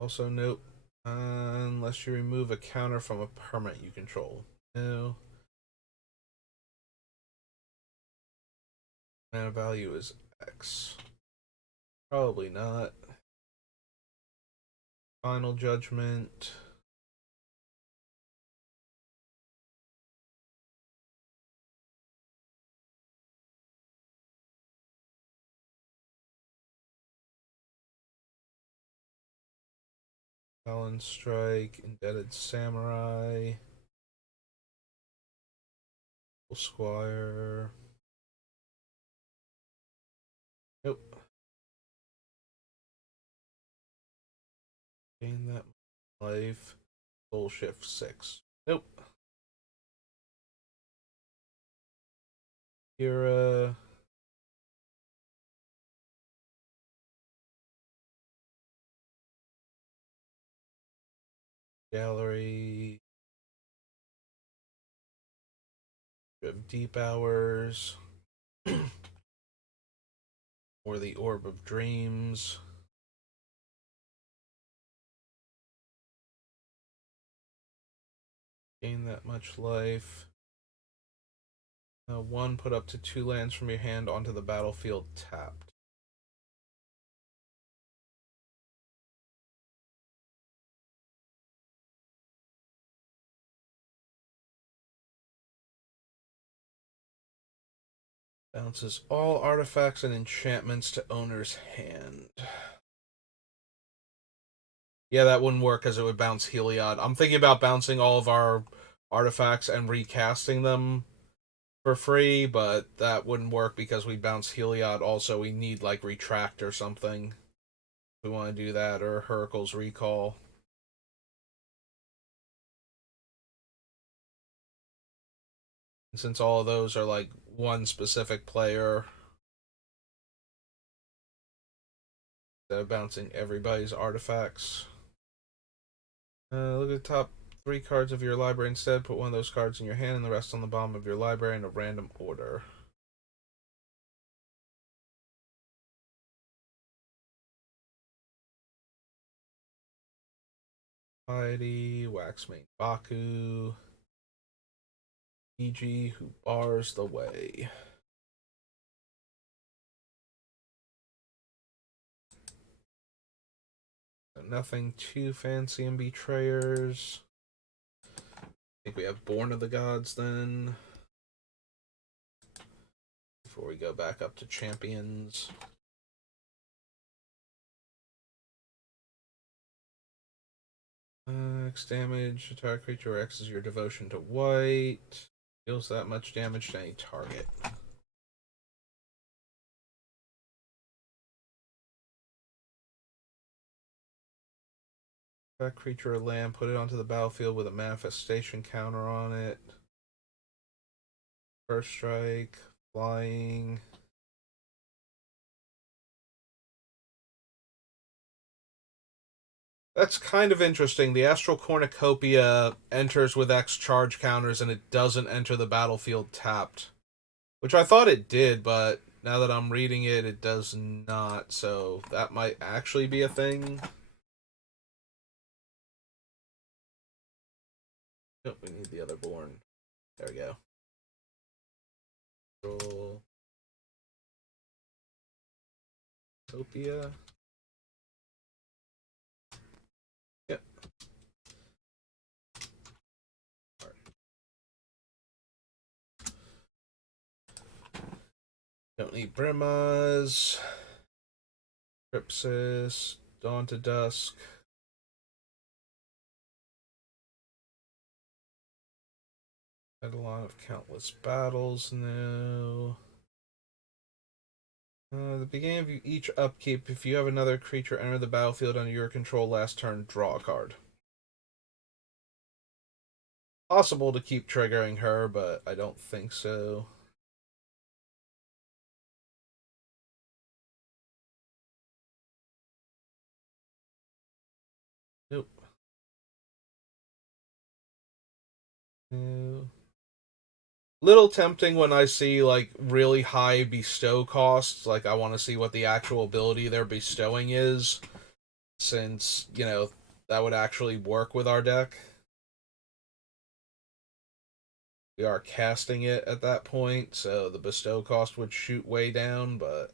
Also, nope. Unless you remove a counter from a permanent you control. No. Mana value is X. Probably not. Final Judgment. Talon Strike. Indebted Samurai. Squire. Nope. Gain that life. Soul shift 6. Nope. Kira. Gallery. We have deep hours. Or the Orb of Dreams. Gain that much life. One, put up to 2 lands from your hand onto the battlefield tapped. Bounces all artifacts and enchantments to owner's hand. Yeah, that wouldn't work because it would bounce Heliod. I'm thinking about bouncing all of our artifacts and recasting them for free, but that wouldn't work because we bounce Heliod. Also, we need like Retract or something. If we want to do that, or Heracle's Recall. And since all of those are like one specific player, instead of bouncing everybody's artifacts. Look at the top 3 cards of your library instead. Put one of those cards in your hand and the rest on the bottom of your library in a random order. Piety, Waxmane Baku, E.G. who bars the way. Nothing too fancy in Betrayers. I think we have Born of the Gods then. Before we go back up to Champions. X damage. Attack creature X is your devotion to white. Deals that much damage to any target. That creature or land, put it onto the battlefield with a manifestation counter on it. First strike, flying. That's kind of interesting. The Astral Cornucopia enters with X charge counters and it doesn't enter the battlefield tapped. Which I thought it did, but now that I'm reading it, it does not. So that might actually be a thing. Nope, we need the other Born. There we go. Astral Cornucopia. Yep. Don't need Brimas. Crypsis. Dawn to Dusk. Had a lot of Countless Battles now. The beginning of each upkeep, if you have another creature enter the battlefield under your control last turn, draw a card. Possible to keep triggering her, but I don't think so. Nope. No. Little tempting when I see like really high bestow costs. Like I want to see what the actual ability they're bestowing is, since that would actually work with our deck. We are casting it at that point, so the bestow cost would shoot way down, but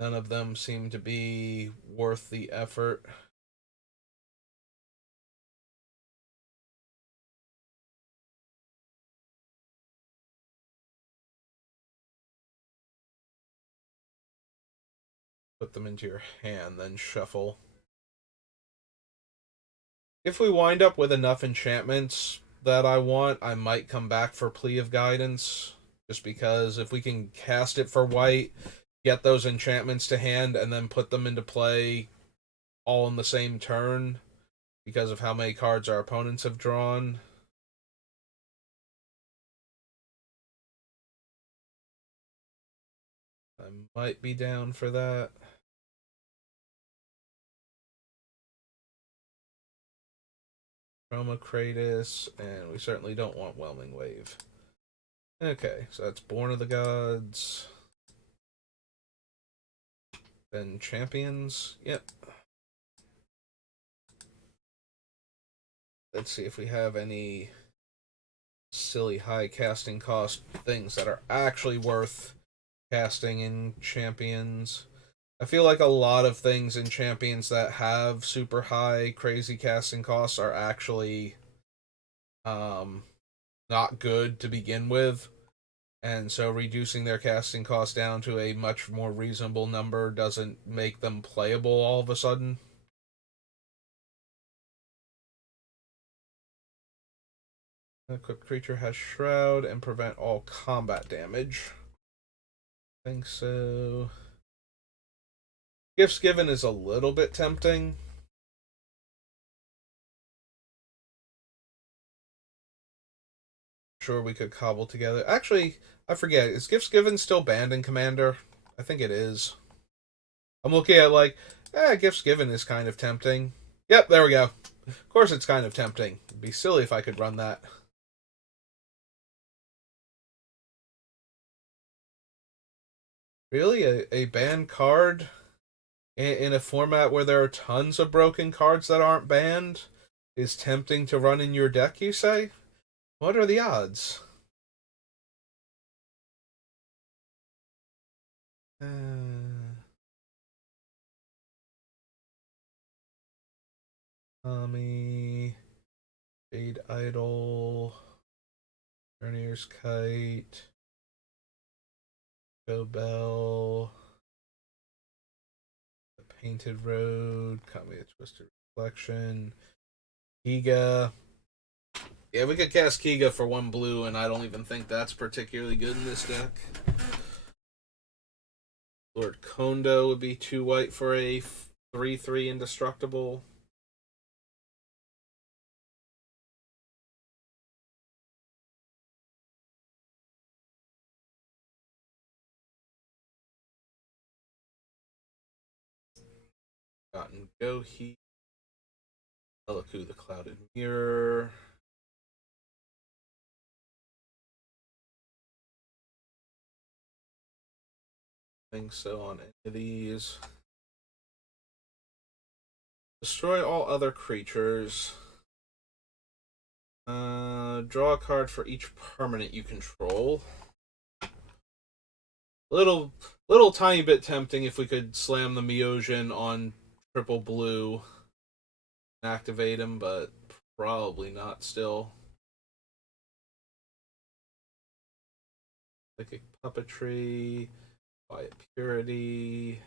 none of them seem to be worth the effort. Put them into your hand, then shuffle. If we wind up with enough enchantments that I want, I might come back for Plea of Guidance. Just because if we can cast it for white, get those enchantments to hand, and then put them into play all in the same turn because of how many cards our opponents have drawn. I might be down for that. Chroma Kratos, and we certainly don't want Whelming Wave. Okay, so that's Born of the Gods. Then Champions. Yep. Let's see if we have any silly high casting cost things that are actually worth casting in Champions. I feel like a lot of things in Champions that have super high crazy casting costs are actually not good to begin with. And so reducing their casting cost down to a much more reasonable number doesn't make them playable all of a sudden. Equipped creature has Shroud and prevent all combat damage. I think so. Gifts Given is a little bit tempting. Sure, we could cobble together. Actually, I forget. Is Gifts Given still banned in Commander? I think it is. I'm looking at like, Gifts Given is kind of tempting. Yep, there we go. Of course it's kind of tempting. It'd be silly if I could run that. Really? A banned card in a format where there are tons of broken cards that aren't banned is tempting to run in your deck, you say? What are the odds? Tommy, Jade Idol, Journeyer's Kite, Go Bell, The Painted Road, Kami a Twisted Reflection, Kiga. Yeah, we could cast Kiga for 1 blue, and I don't even think that's particularly good in this deck. Lord Kondo would be 2 white for a 3/3 indestructible. Gotten Gohi. Eliku the Clouded Mirror. I think so on any of these. Destroy all other creatures. Draw a card for each permanent you control. Little tiny bit tempting if we could slam the Miojin on triple blue and activate him, but probably not still. Psychic Puppetry, Quiet Purity.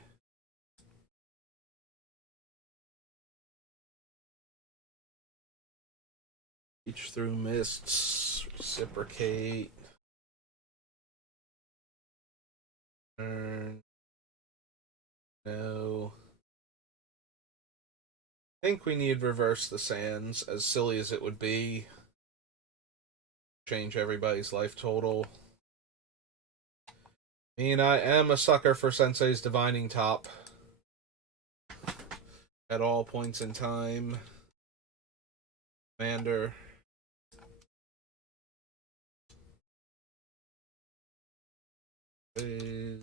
Reach Through Mists, Reciprocate. Turn. No. I think we need Reverse the Sands, as silly as it would be. Change everybody's life total. I mean, I am a sucker for Sensei's Divining Top. At all points in time. Commander. Is...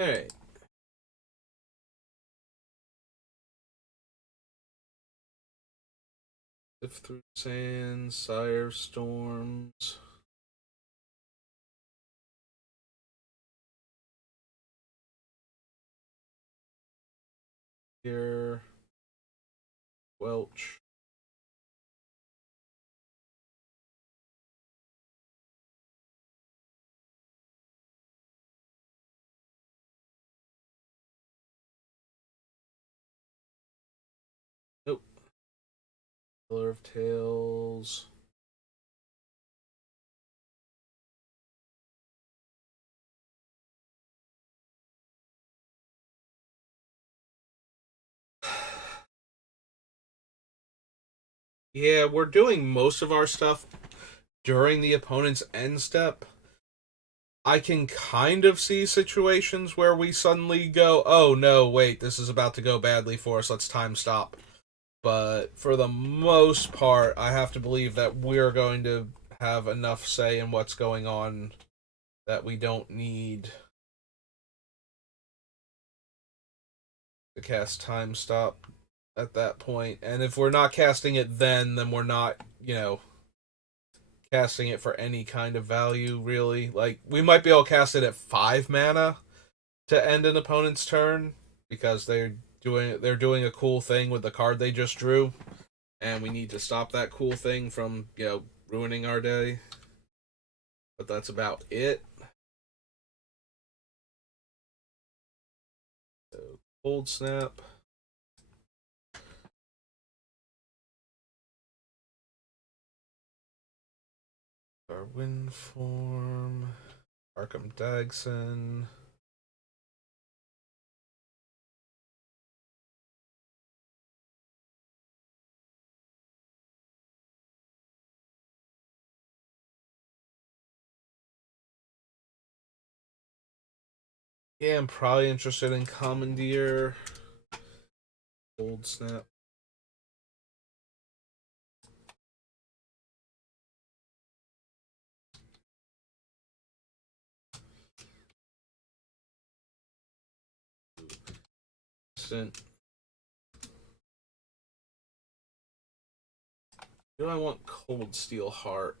Alright. Sift Through Sands, Sire Storms. Here. Welch. Nope. Pillar of Tales. Yeah, we're doing most of our stuff during the opponent's end step. I can kind of see situations where we suddenly go, oh no, wait, this is about to go badly for us, let's time stop. But for the most part, I have to believe that we're going to have enough say in what's going on that we don't need to cast time stop at that point. And if we're not casting it then we're not, casting it for any kind of value, really. Like, we might be able to cast it at 5 mana to end an opponent's turn because they're doing a cool thing with the card they just drew, and we need to stop that cool thing from, ruining our day. But that's about it. So, Cold Snap. Our Wind Form. Arkham Dagson. Yeah, I'm probably interested in Commandeer. Cold Snap. Instant. Do I want Cold Steel Heart?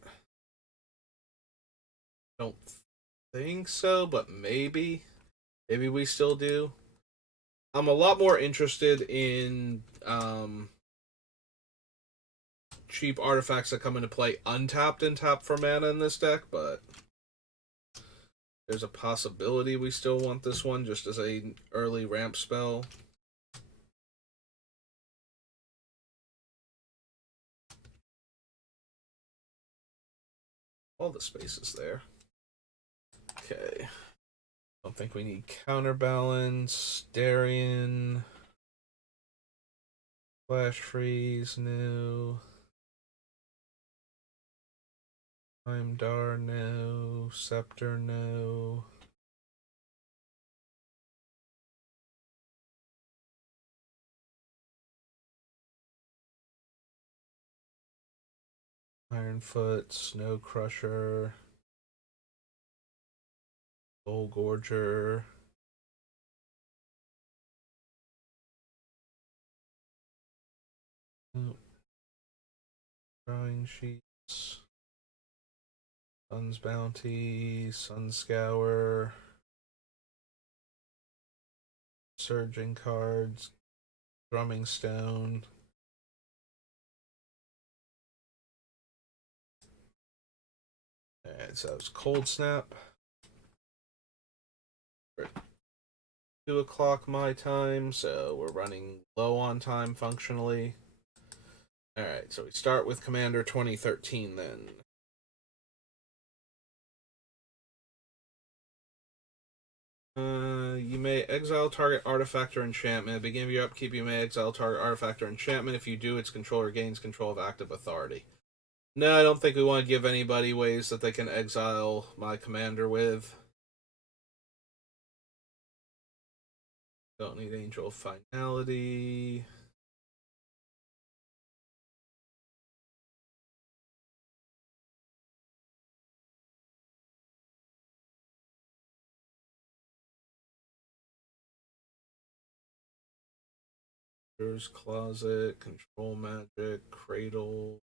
Don't think so, but maybe. Maybe we still do. I'm a lot more interested in cheap artifacts that come into play untapped and tapped for mana in this deck, but there's a possibility we still want this one just as a early ramp spell. All the spaces there. Okay. Don't think we need Counterbalance. Darien. Flash Freeze, no. Time Dar, no. Scepter, no. Ironfoot, Snow Crusher. Soul Gorger. Oh, drawing sheets. Sun's Bounty, Sun Scour, Surging cards, Drumming Stone. Alright, so it's Cold Snap. 2 o'clock my time, so we're running low on time functionally. Alright, so we start with Commander 2013 then. You may exile target artifact or enchantment. At the beginning of your upkeep, you may exile target artifact or enchantment. If you do, its controller gains control of active authority. No, I don't think we want to give anybody ways that they can exile my commander with. Don't need Angel of Finality. There's Closet, Control Magic, Cradle.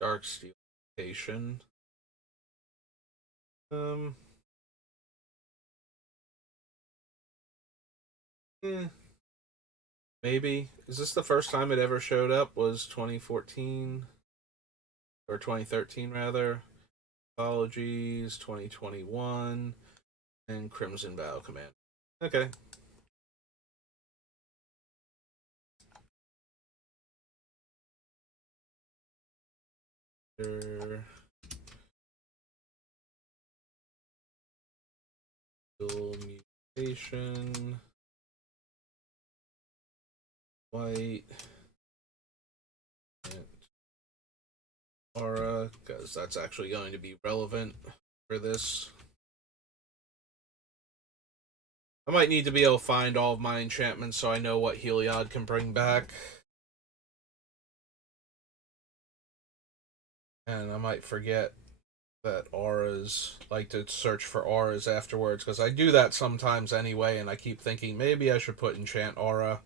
Dark Steel Station. Um, eh, maybe. Is this the first time it ever showed up? Was 2014 or 2013 rather? Apologies, 2021, and Crimson Battle Command. Okay. Sure. Mutation. White. And aura, because that's actually going to be relevant for this. I might need to be able to find all of my enchantments so I know what Heliod can bring back. And I might forget that auras, like to search for auras afterwards, because I do that sometimes anyway, and I keep thinking maybe I should put enchant aura.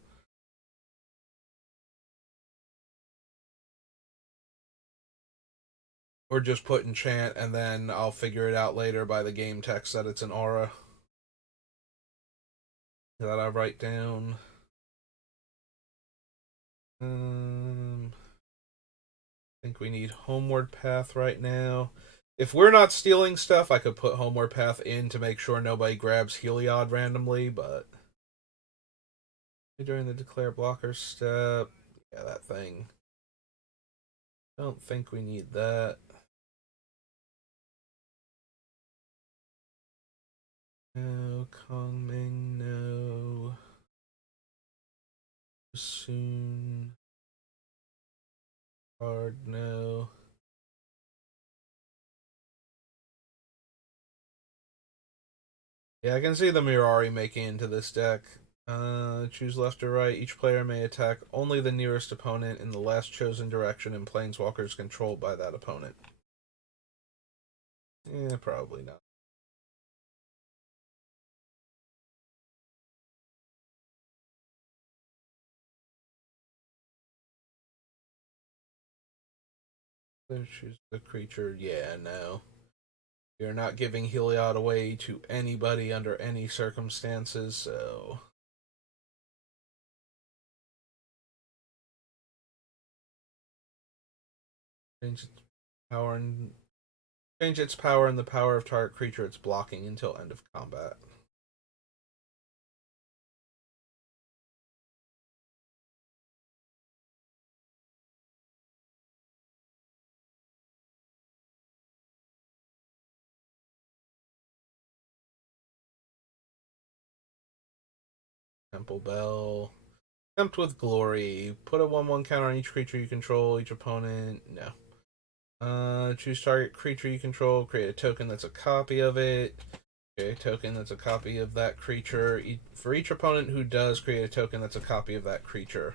Or just put enchant, and then I'll figure it out later by the game text that it's an aura. That I write down. I think we need Homeward Path right now. If we're not stealing stuff, I could put Homeward Path in to make sure nobody grabs Heliod randomly, but during the declare blocker step, yeah, that thing. I don't think we need that. No, Kongming, no. Soon. Hard, no. Yeah, I can see the Mirari making into this deck. Choose left or right. Each player may attack only the nearest opponent in the last chosen direction in planeswalkers controlled by that opponent. Yeah, probably not. So choose the creature. Yeah, no. You're not giving Heliod away to anybody under any circumstances, so. Change its power and change its power and the power of target creature it's blocking until end of combat. Temple Bell. Tempt with Glory. Put a 1/1 counter on each creature you control, each opponent. No. Choose target creature you control. Create a token that's a copy of it. Create a token that's a copy of that creature. For each opponent who does, create a token that's a copy of that creature.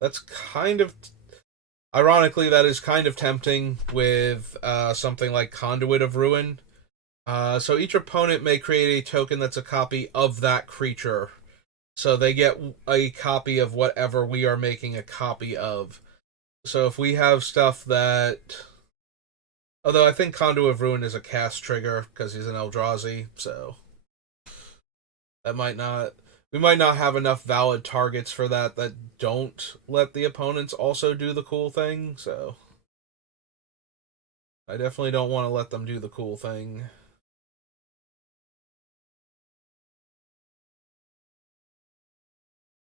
That's kind of. Ironically, that is kind of tempting with something like Conduit of Ruin. So each opponent may create a token that's a copy of that creature. So they get a copy of whatever we are making a copy of. So if we have stuff that. Although I think Conduit of Ruin is a cast trigger because he's an Eldrazi, so. That might not. We might not have enough valid targets for that don't let the opponents also do the cool thing, so. I definitely don't want to let them do the cool thing.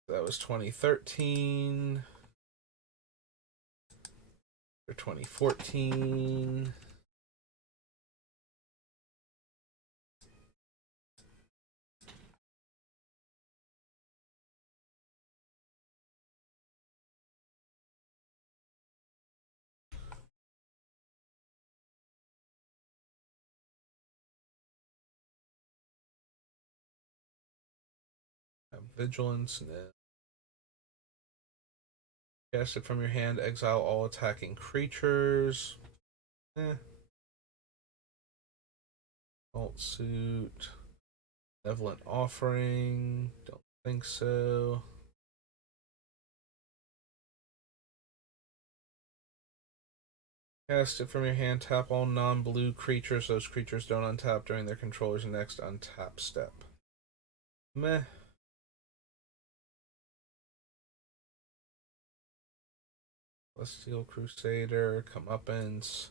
That was 2013 or 2014. Vigilance. No. Cast it from your hand. Exile all attacking creatures. Alt suit. Benevolent offering. Don't think so. Cast it from your hand. Tap all non-blue creatures. Those creatures don't untap during their controller's next untap step. Meh. Celestial Crusader. Comeuppance.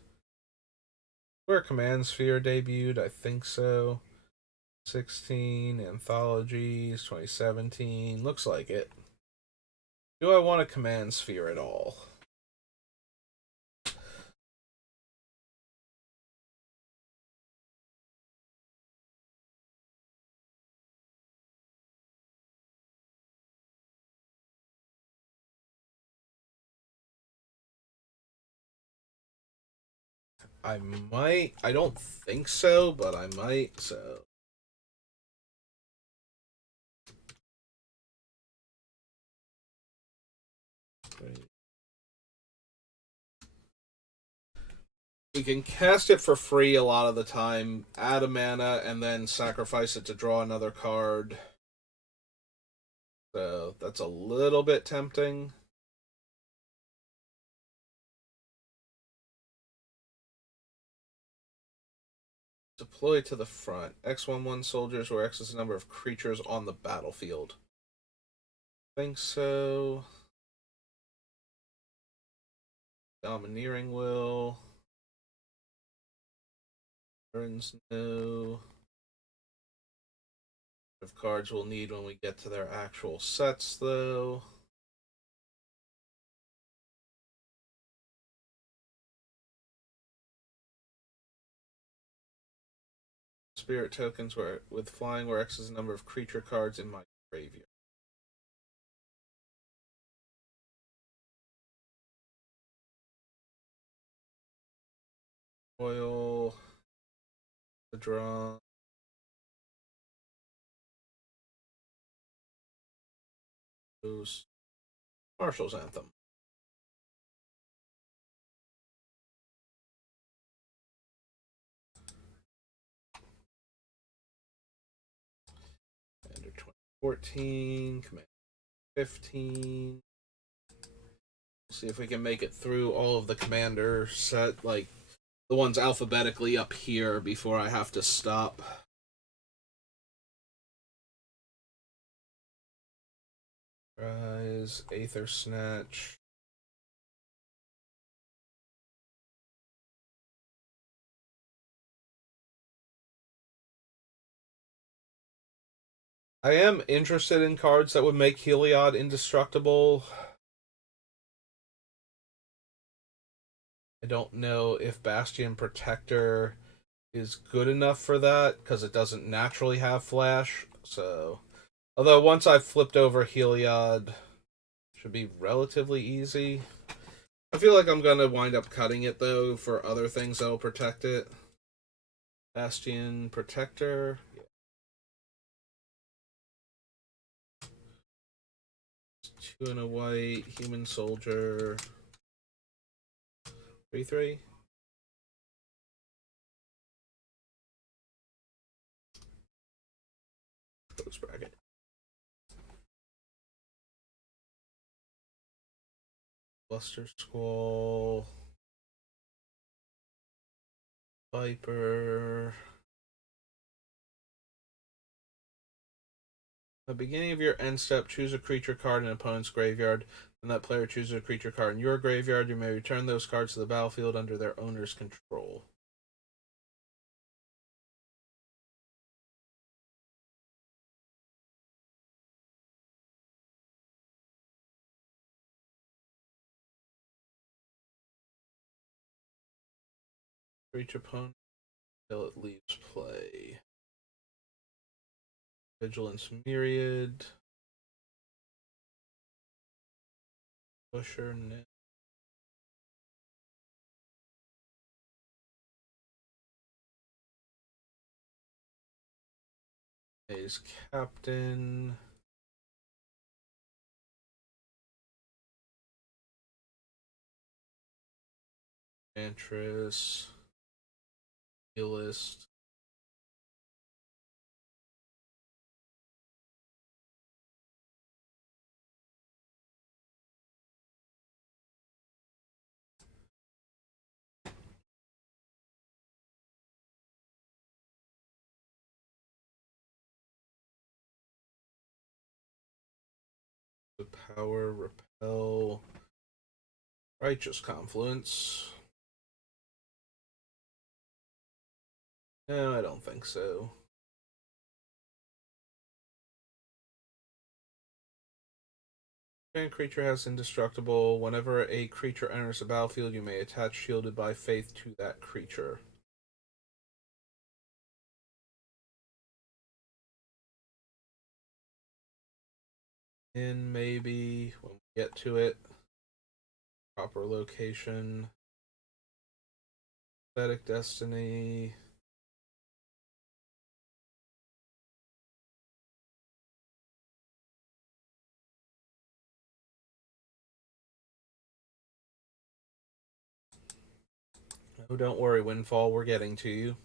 Where Command Sphere debuted? I think so. 16 anthologies, 2017. Looks like it. Do I want a Command Sphere at all? I might. I don't think so, but I might. So we can cast it for free a lot of the time, add a mana, and then sacrifice it to draw another card. So that's a little bit tempting. Deploy to the front. X11 soldiers, where X is the number of creatures on the battlefield. I think so. Domineering Will. Turns no. Of cards we'll need when we get to their actual sets, though. Spirit tokens where with flying, where X is the number of creature cards in my graveyard. Oil. The draw. Marshall's Anthem. Commander 2014. Commander 15. See if we can make it through all of the commander set, like the ones alphabetically up here before I have to stop. Rise, Aether Snatch. I am interested in cards that would make Heliod indestructible. I don't know if Bastion Protector is good enough for that because it doesn't naturally have flash. So, although once I've flipped over Heliod, should be relatively easy. I feel like I'm gonna wind up cutting it though for other things that'll protect it. Bastion Protector. Two and a white. Human Soldier. 3/3. Close bracket. Buster Squall. Viper. At the beginning of your end step, choose a creature card in an opponent's graveyard. When that player chooses a creature card in your graveyard, you may return those cards to the battlefield under their owner's control. For each opponent until it leaves play. Vigilance Myriad. Pusher Net. Is Captain. Mantris. Healist. The Power. Repel. Righteous Confluence. No, I don't think so. Creature has indestructible. Whenever a creature enters the battlefield, you may attach Shielded by Faith to that creature. And maybe when we get to it, proper location. Poetic Destiny. Oh, don't worry, Windfall, we're getting to you.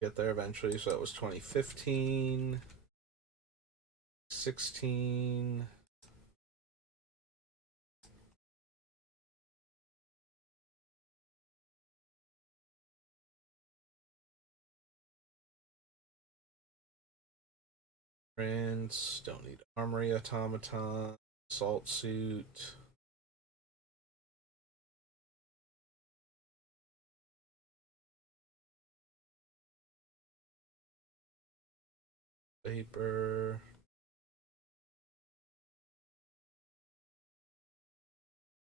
Get there eventually. So it was 2015, 16. Prince, don't need Armory Automaton, Salt Suit. Vapor.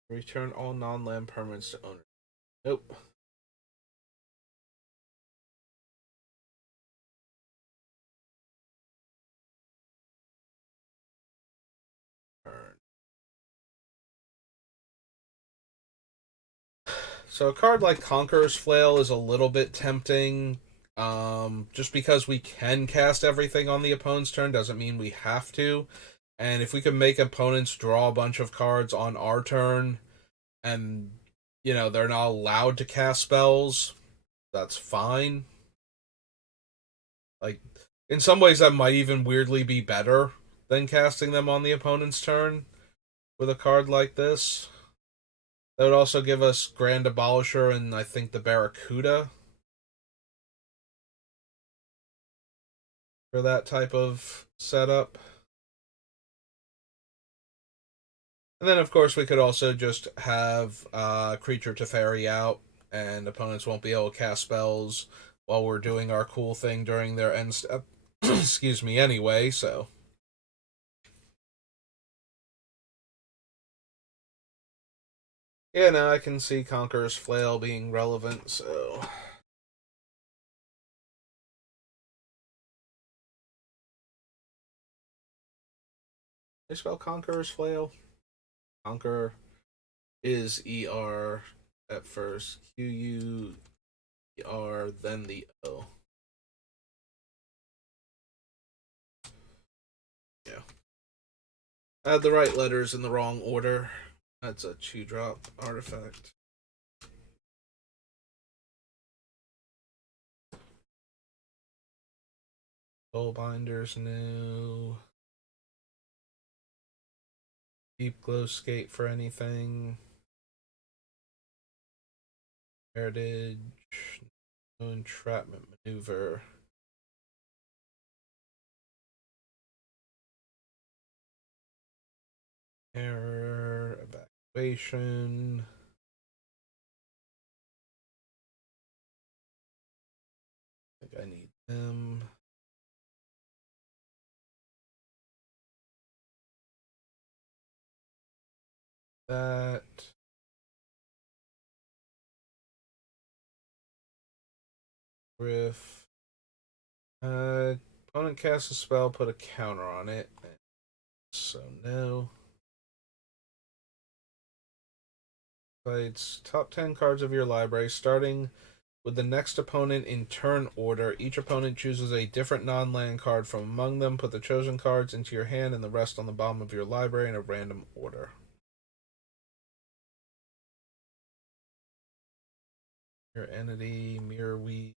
Return all non-land permanents to owner. Nope. Turn. So a card like Conqueror's Flail is a little bit tempting. Just because we can cast everything on the opponent's turn doesn't mean we have to. And if we can make opponents draw a bunch of cards on our turn, and they're not allowed to cast spells, that's fine. Like, in some ways, that might even weirdly be better than casting them on the opponent's turn with a card like this. That would also give us Grand Abolisher and I think the Barracuda for that type of setup. And then, of course, we could also just have Creature Teferi out, and opponents won't be able to cast spells while we're doing our cool thing during their end step. Excuse me, anyway, so. Yeah, now I can see Conqueror's Flail being relevant, so. They spell Conqueror's Flail? Conqueror is ER at first. QUER, then the O. Yeah. I had the right letters in the wrong order. That's a 2-drop artifact. Soulbinder's new. Deep Glow Skate for anything. Heritage. No Entrapment Maneuver. Error. Evacuation. I think I need them. That. Riff. Opponent casts a spell, put a counter on it. So no. Fights top 10 cards of your library, starting with the next opponent in turn order. Each opponent chooses a different non-land card from among them. Put the chosen cards into your hand and the rest on the bottom of your library in a random order. Your entity, Mirror Weave.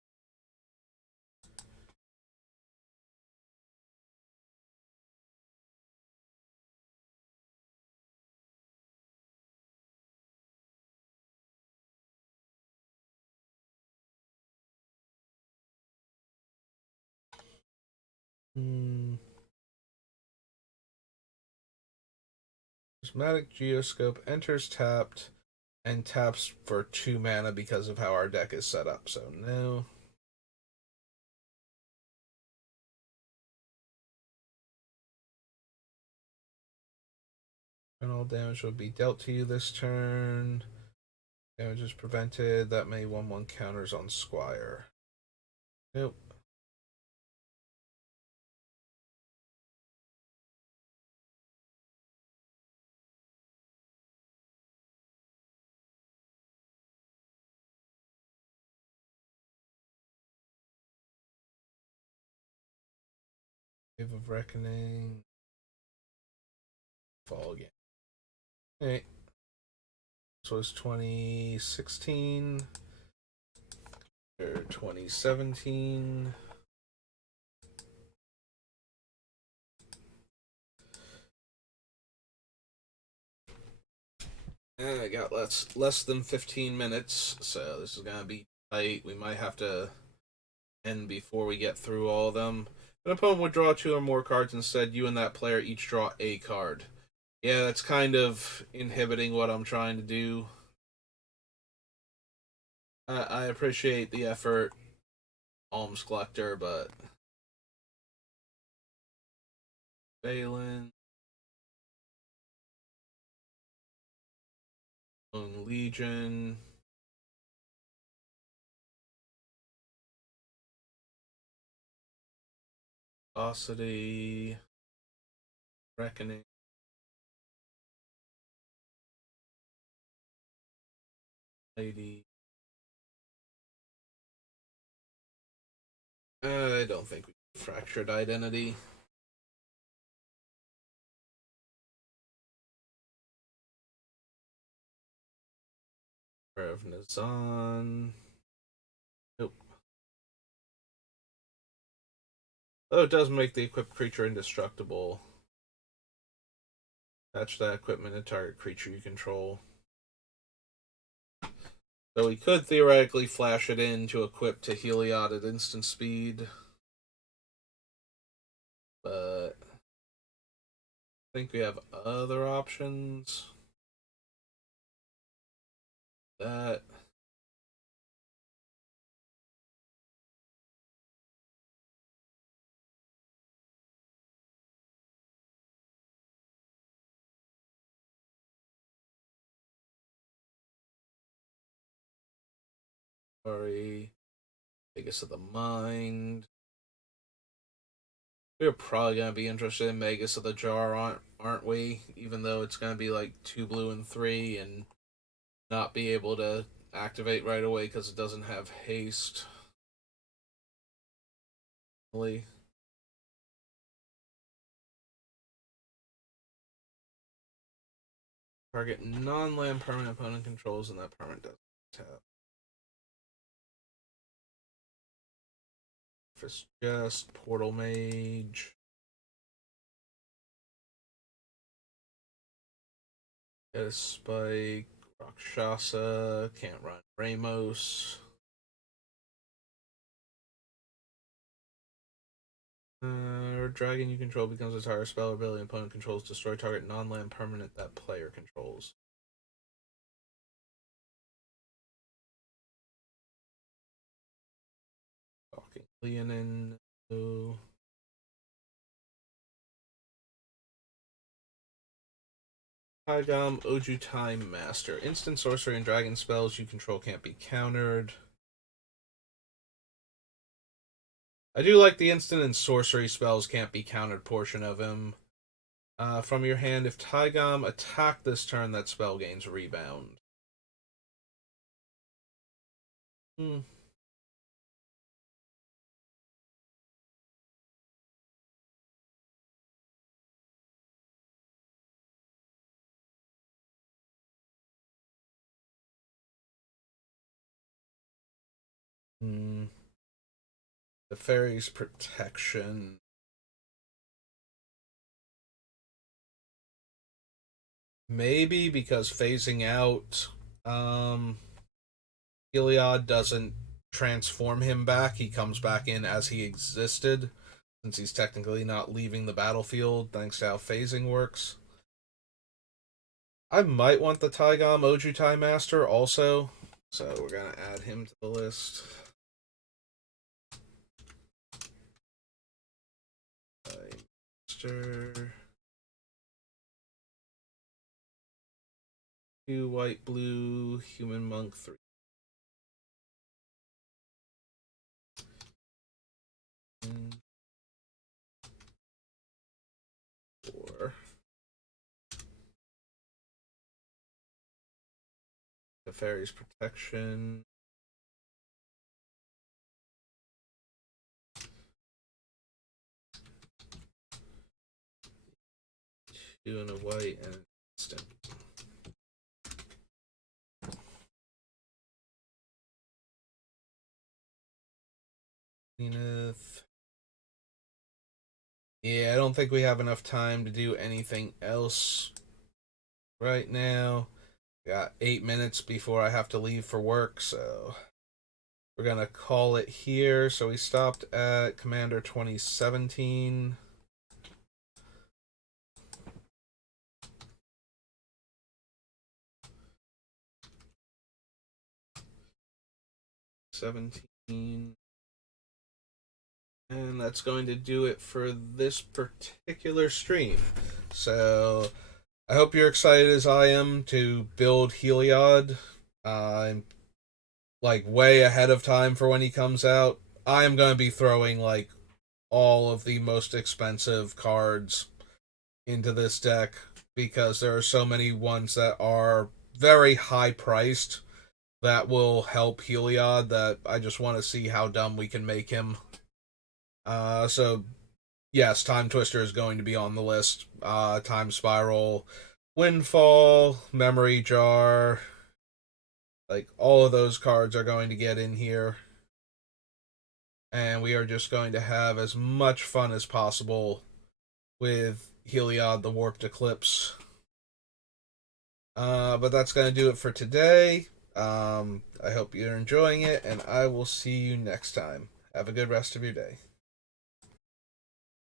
Prismatic Geoscope enters tapped and taps for 2 mana because of how our deck is set up. So no. And all damage will be dealt to you this turn. Damage is prevented. That may 1/1 counters on Squire. Nope. Wave of Reckoning. Fall again. Okay. This was 2016 or 2017. I got less than 15 minutes, so this is gonna be tight. We might have to end before we get through all of them. An opponent would draw 2 or more cards instead. You and that player each draw a card. Yeah, that's kind of inhibiting what I'm trying to do. I appreciate the effort, Alms Collector, but Balin, Lone Legion, Velocity, Reckoning, Lady. I don't think we fractured identity. Rev Nazan. Nope. Though it does make the equipped creature indestructible. Attach that equipment to target creature you control. So we could theoretically flash it in to equip to Heliod at instant speed. But I think we have other options. That. Sorry. Magus of the Mind. We're probably gonna be interested in Magus of the Jar, aren't we? Even though it's gonna be like 2 blue and 3 and not be able to activate right away because it doesn't have haste. Target non-land permanent opponent controls and that permanent doesn't tap. Fist Jest, Portal Mage. Get a Spike. Rakshasa. Can't run Ramos. Dragon you control becomes a target spell or ability opponent controls. Destroy target non-land permanent that player controls. Talking Leonin. Hygom, Oju Time Master. Instant sorcery and dragon spells you control can't be countered. I do like the instant and sorcery spells can't be countered portion of him. From your hand, if Tygom attack this turn, that spell gains rebound. Hmm. Hmm. The fairy's protection. Maybe because phasing out Heliod doesn't transform him back. He comes back in as he existed, since he's technically not leaving the battlefield thanks to how phasing works. I might want the Tygom Ojutai Master also, so we're gonna add him to the list. Master. 2 white, blue, human monk 3. And 4. The fairy's protection. doing away in an instant. Zenith. Yeah, I don't think we have enough time to do anything else right now. Got 8 minutes before I have to leave for work, so we're gonna call it here. So we stopped at Commander 2017. And that's going to do it for this particular stream. So I hope you're excited as I am to build Heliod. I'm like way ahead of time for when he comes out. I am going to be throwing like all of the most expensive cards into this deck because there are so many ones that are very high priced that will help Heliod that I just want to see how dumb we can make him. So yes, Time Twister is going to be on the list. Time Spiral, Windfall, Memory Jar, like all of those cards are going to get in here. And we are just going to have as much fun as possible with Heliod the Warped Eclipse. But that's going to do it for today. I hope you're enjoying it, and I will see you next time. Have a good rest of your day.